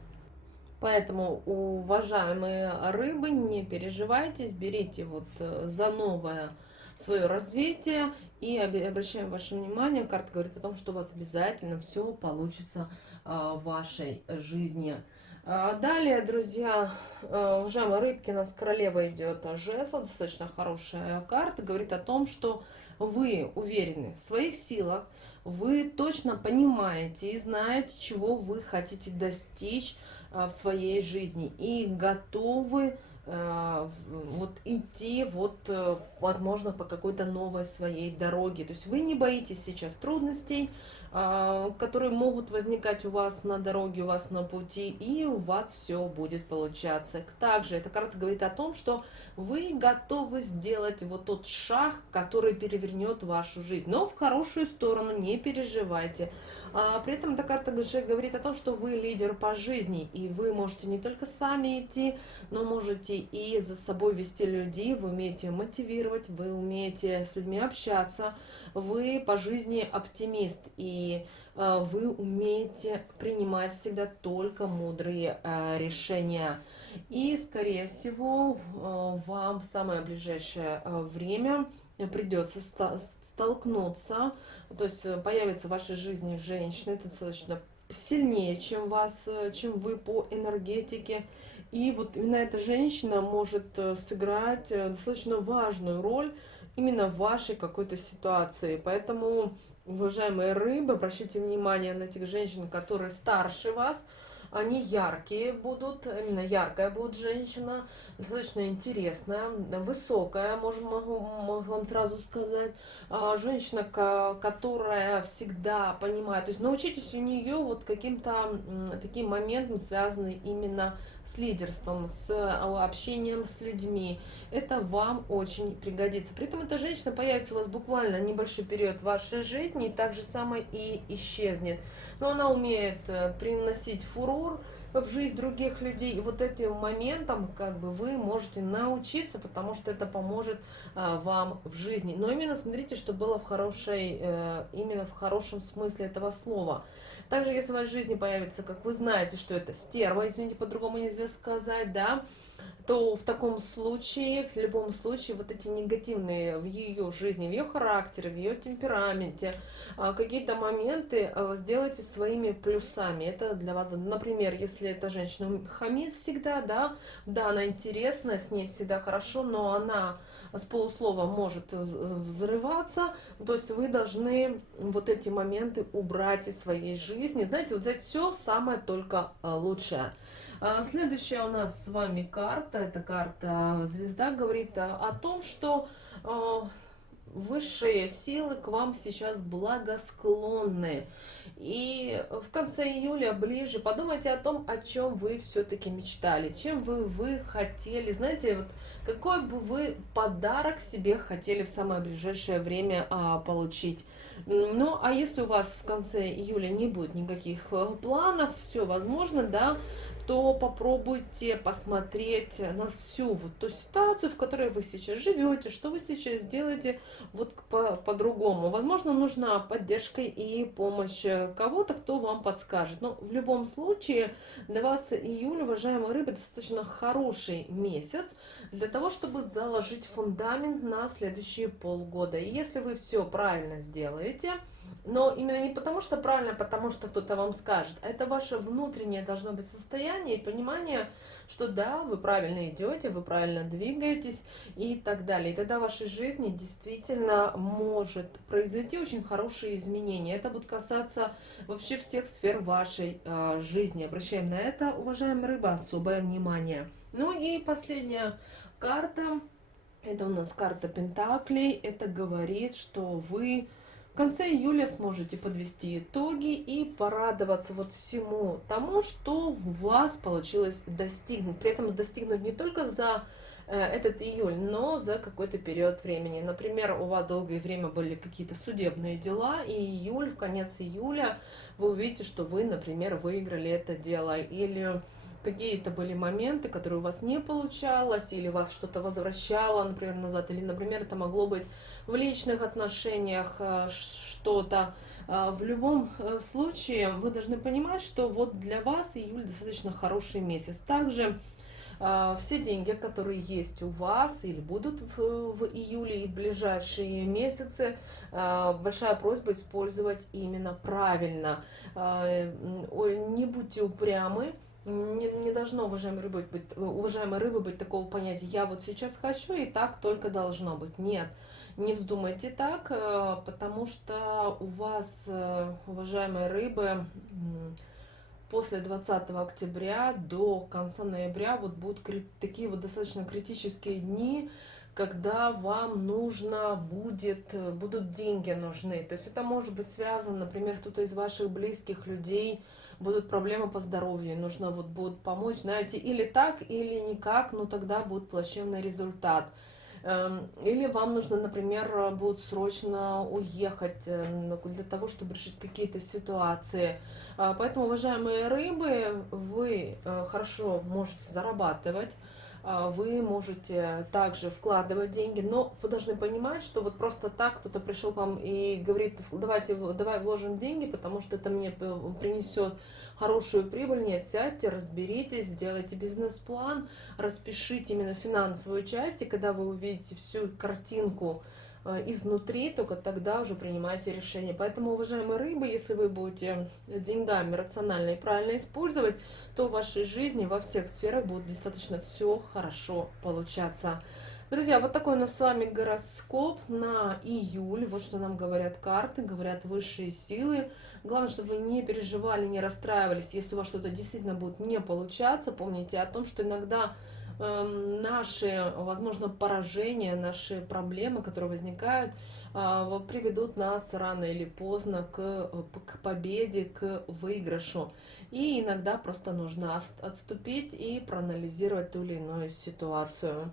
Поэтому, уважаемые рыбы, не переживайте, берите вот за новое свое развитие и обращаем ваше внимание, карта говорит о том, что у вас обязательно все получится в вашей жизни. Далее, друзья, уважаемые рыбки, у нас королева идет жезлов, достаточно хорошая карта, говорит о том, что вы уверены в своих силах, вы точно понимаете и знаете, чего вы хотите достичь в своей жизни и готовы вот идти вот возможно по какой-то новой своей дороге. То есть вы не боитесь сейчас трудностей, которые могут возникать у вас на дороге, у вас на пути, и у вас все будет получаться. Также эта карта говорит о том, что вы готовы сделать вот тот шаг, который перевернет вашу жизнь, но в хорошую сторону, не переживайте. При этом эта карта говорит о том, что вы лидер по жизни, и вы можете не только сами идти, но можете и за собой вести людей, вы умеете мотивировать, вы умеете с людьми общаться, вы по жизни оптимист, и вы умеете принимать всегда только мудрые решения. И, скорее всего, вам в самое ближайшее время придется столкнуться, то есть появится в вашей жизни женщина, это достаточно сильнее, чем вас, чем вы по энергетике. И вот именно эта женщина может сыграть достаточно важную роль именно в вашей какой-то ситуации. Поэтому, уважаемые рыбы, обращайте внимание на тех женщин, которые старше вас. Они яркие будут, именно яркая будет женщина, достаточно интересная, высокая, могу вам сразу сказать. Женщина, которая всегда понимает, то есть научитесь у нее вот каким-то таким моментам, связанным именно с лидерством, с общением с людьми. Это вам очень пригодится. При этом эта женщина появится у вас буквально небольшой период в вашей жизни, и так же самое и исчезнет. Но она умеет приносить фурор в жизнь других людей. И вот этим моментом как бы вы можете научиться, потому что это поможет вам в жизни. Но именно смотрите, что было в именно в хорошем смысле этого слова. Также, если в вашей жизни появится, как вы знаете, что это стерва, извините, по-другому нельзя сказать, да, то в таком случае, в любом случае, вот эти негативные в ее жизни, в ее характере, в ее темпераменте, какие-то моменты сделайте своими плюсами. Это для вас, например, если эта женщина хамит всегда, да, она интересная, с ней всегда хорошо, но она с полуслова может взрываться, то есть вы должны вот эти моменты убрать из своей жизни. Знаете, вот взять все самое только лучшее. Следующая у нас с вами карта, это карта звезда, говорит о том, что высшие силы к вам сейчас благосклонны. И в конце июля, ближе, подумайте о том, о чем вы все-таки мечтали, чем вы хотели, знаете, вот какой бы вы подарок себе хотели в самое ближайшее время получить. Ну, а если у вас в конце июля не будет никаких планов, все возможно, да, то попробуйте посмотреть на всю вот ту ситуацию, в которой вы сейчас живете, что вы сейчас делаете вот по-другому. Возможно, нужна поддержка и помощь кого-то, кто вам подскажет. Но в любом случае для вас июль, уважаемые рыбы, достаточно хороший месяц для того, чтобы заложить фундамент на следующие полгода. И если вы все правильно сделаете, но именно не потому, что правильно, а потому что кто-то вам скажет. Это ваше внутреннее должно быть состояние и понимание, что да, вы правильно идете, вы правильно двигаетесь и так далее. И тогда в вашей жизни действительно может произойти очень хорошие изменения. Это будет касаться вообще всех сфер вашей жизни. Обращаем на это, уважаемые рыбы, особое внимание. Ну и последняя карта. Это у нас карта Пентаклей. Это говорит, что вы в конце июля сможете подвести итоги и порадоваться вот всему тому, что у вас получилось достигнуть. При этом достигнуть не только за этот июль, но за какой-то период времени. Например, у вас долгое время были какие-то судебные дела, и июль, в конец июля вы увидите, что вы, например, выиграли это дело, или какие-то были моменты, которые у вас не получалось, или вас что-то возвращало, например, назад, или, например, это могло быть в личных отношениях что-то. В любом случае вы должны понимать, что вот для вас июль достаточно хороший месяц. Также все деньги, которые есть у вас или будут в июле и в ближайшие месяцы, большая просьба использовать именно правильно. Не будьте упрямы. Не должно, уважаемые рыбы, быть такого понятия: я вот сейчас хочу, и так только должно быть. Нет, не вздумайте так, потому что у вас, уважаемые рыбы, после 20 октября до конца ноября вот будут такие вот достаточно критические дни, когда вам будут деньги нужны. То есть это может быть связано, например, кто-то из ваших близких людей, будут проблемы по здоровью, нужно вот будет помочь, знаете, или так, или никак, но тогда будет плачевный результат. Или вам нужно, например, будет срочно уехать для того, чтобы решить какие-то ситуации. Поэтому, уважаемые рыбы, вы хорошо можете зарабатывать, вы можете также вкладывать деньги, но вы должны понимать, что вот просто так кто-то пришел к вам и говорит: давай вложим деньги, потому что это мне принесет хорошую прибыль. Нет, сядьте, разберитесь, сделайте бизнес-план, распишите именно финансовую часть, и когда вы увидите всю картинку изнутри, только тогда уже принимайте решение. Поэтому, уважаемые рыбы, если вы будете с деньгами рационально и правильно использовать, то в вашей жизни во всех сферах будет достаточно все хорошо получаться. Друзья, вот такой у нас с вами гороскоп на июль. Вот что нам говорят карты, говорят высшие силы. Главное, чтобы вы не переживали, не расстраивались, если у вас что-то действительно будет не получаться. Помните о том, что иногда наши, возможно, поражения, наши проблемы, которые возникают, приведут нас рано или поздно к победе, к выигрышу. И иногда просто нужно отступить и проанализировать ту или иную ситуацию.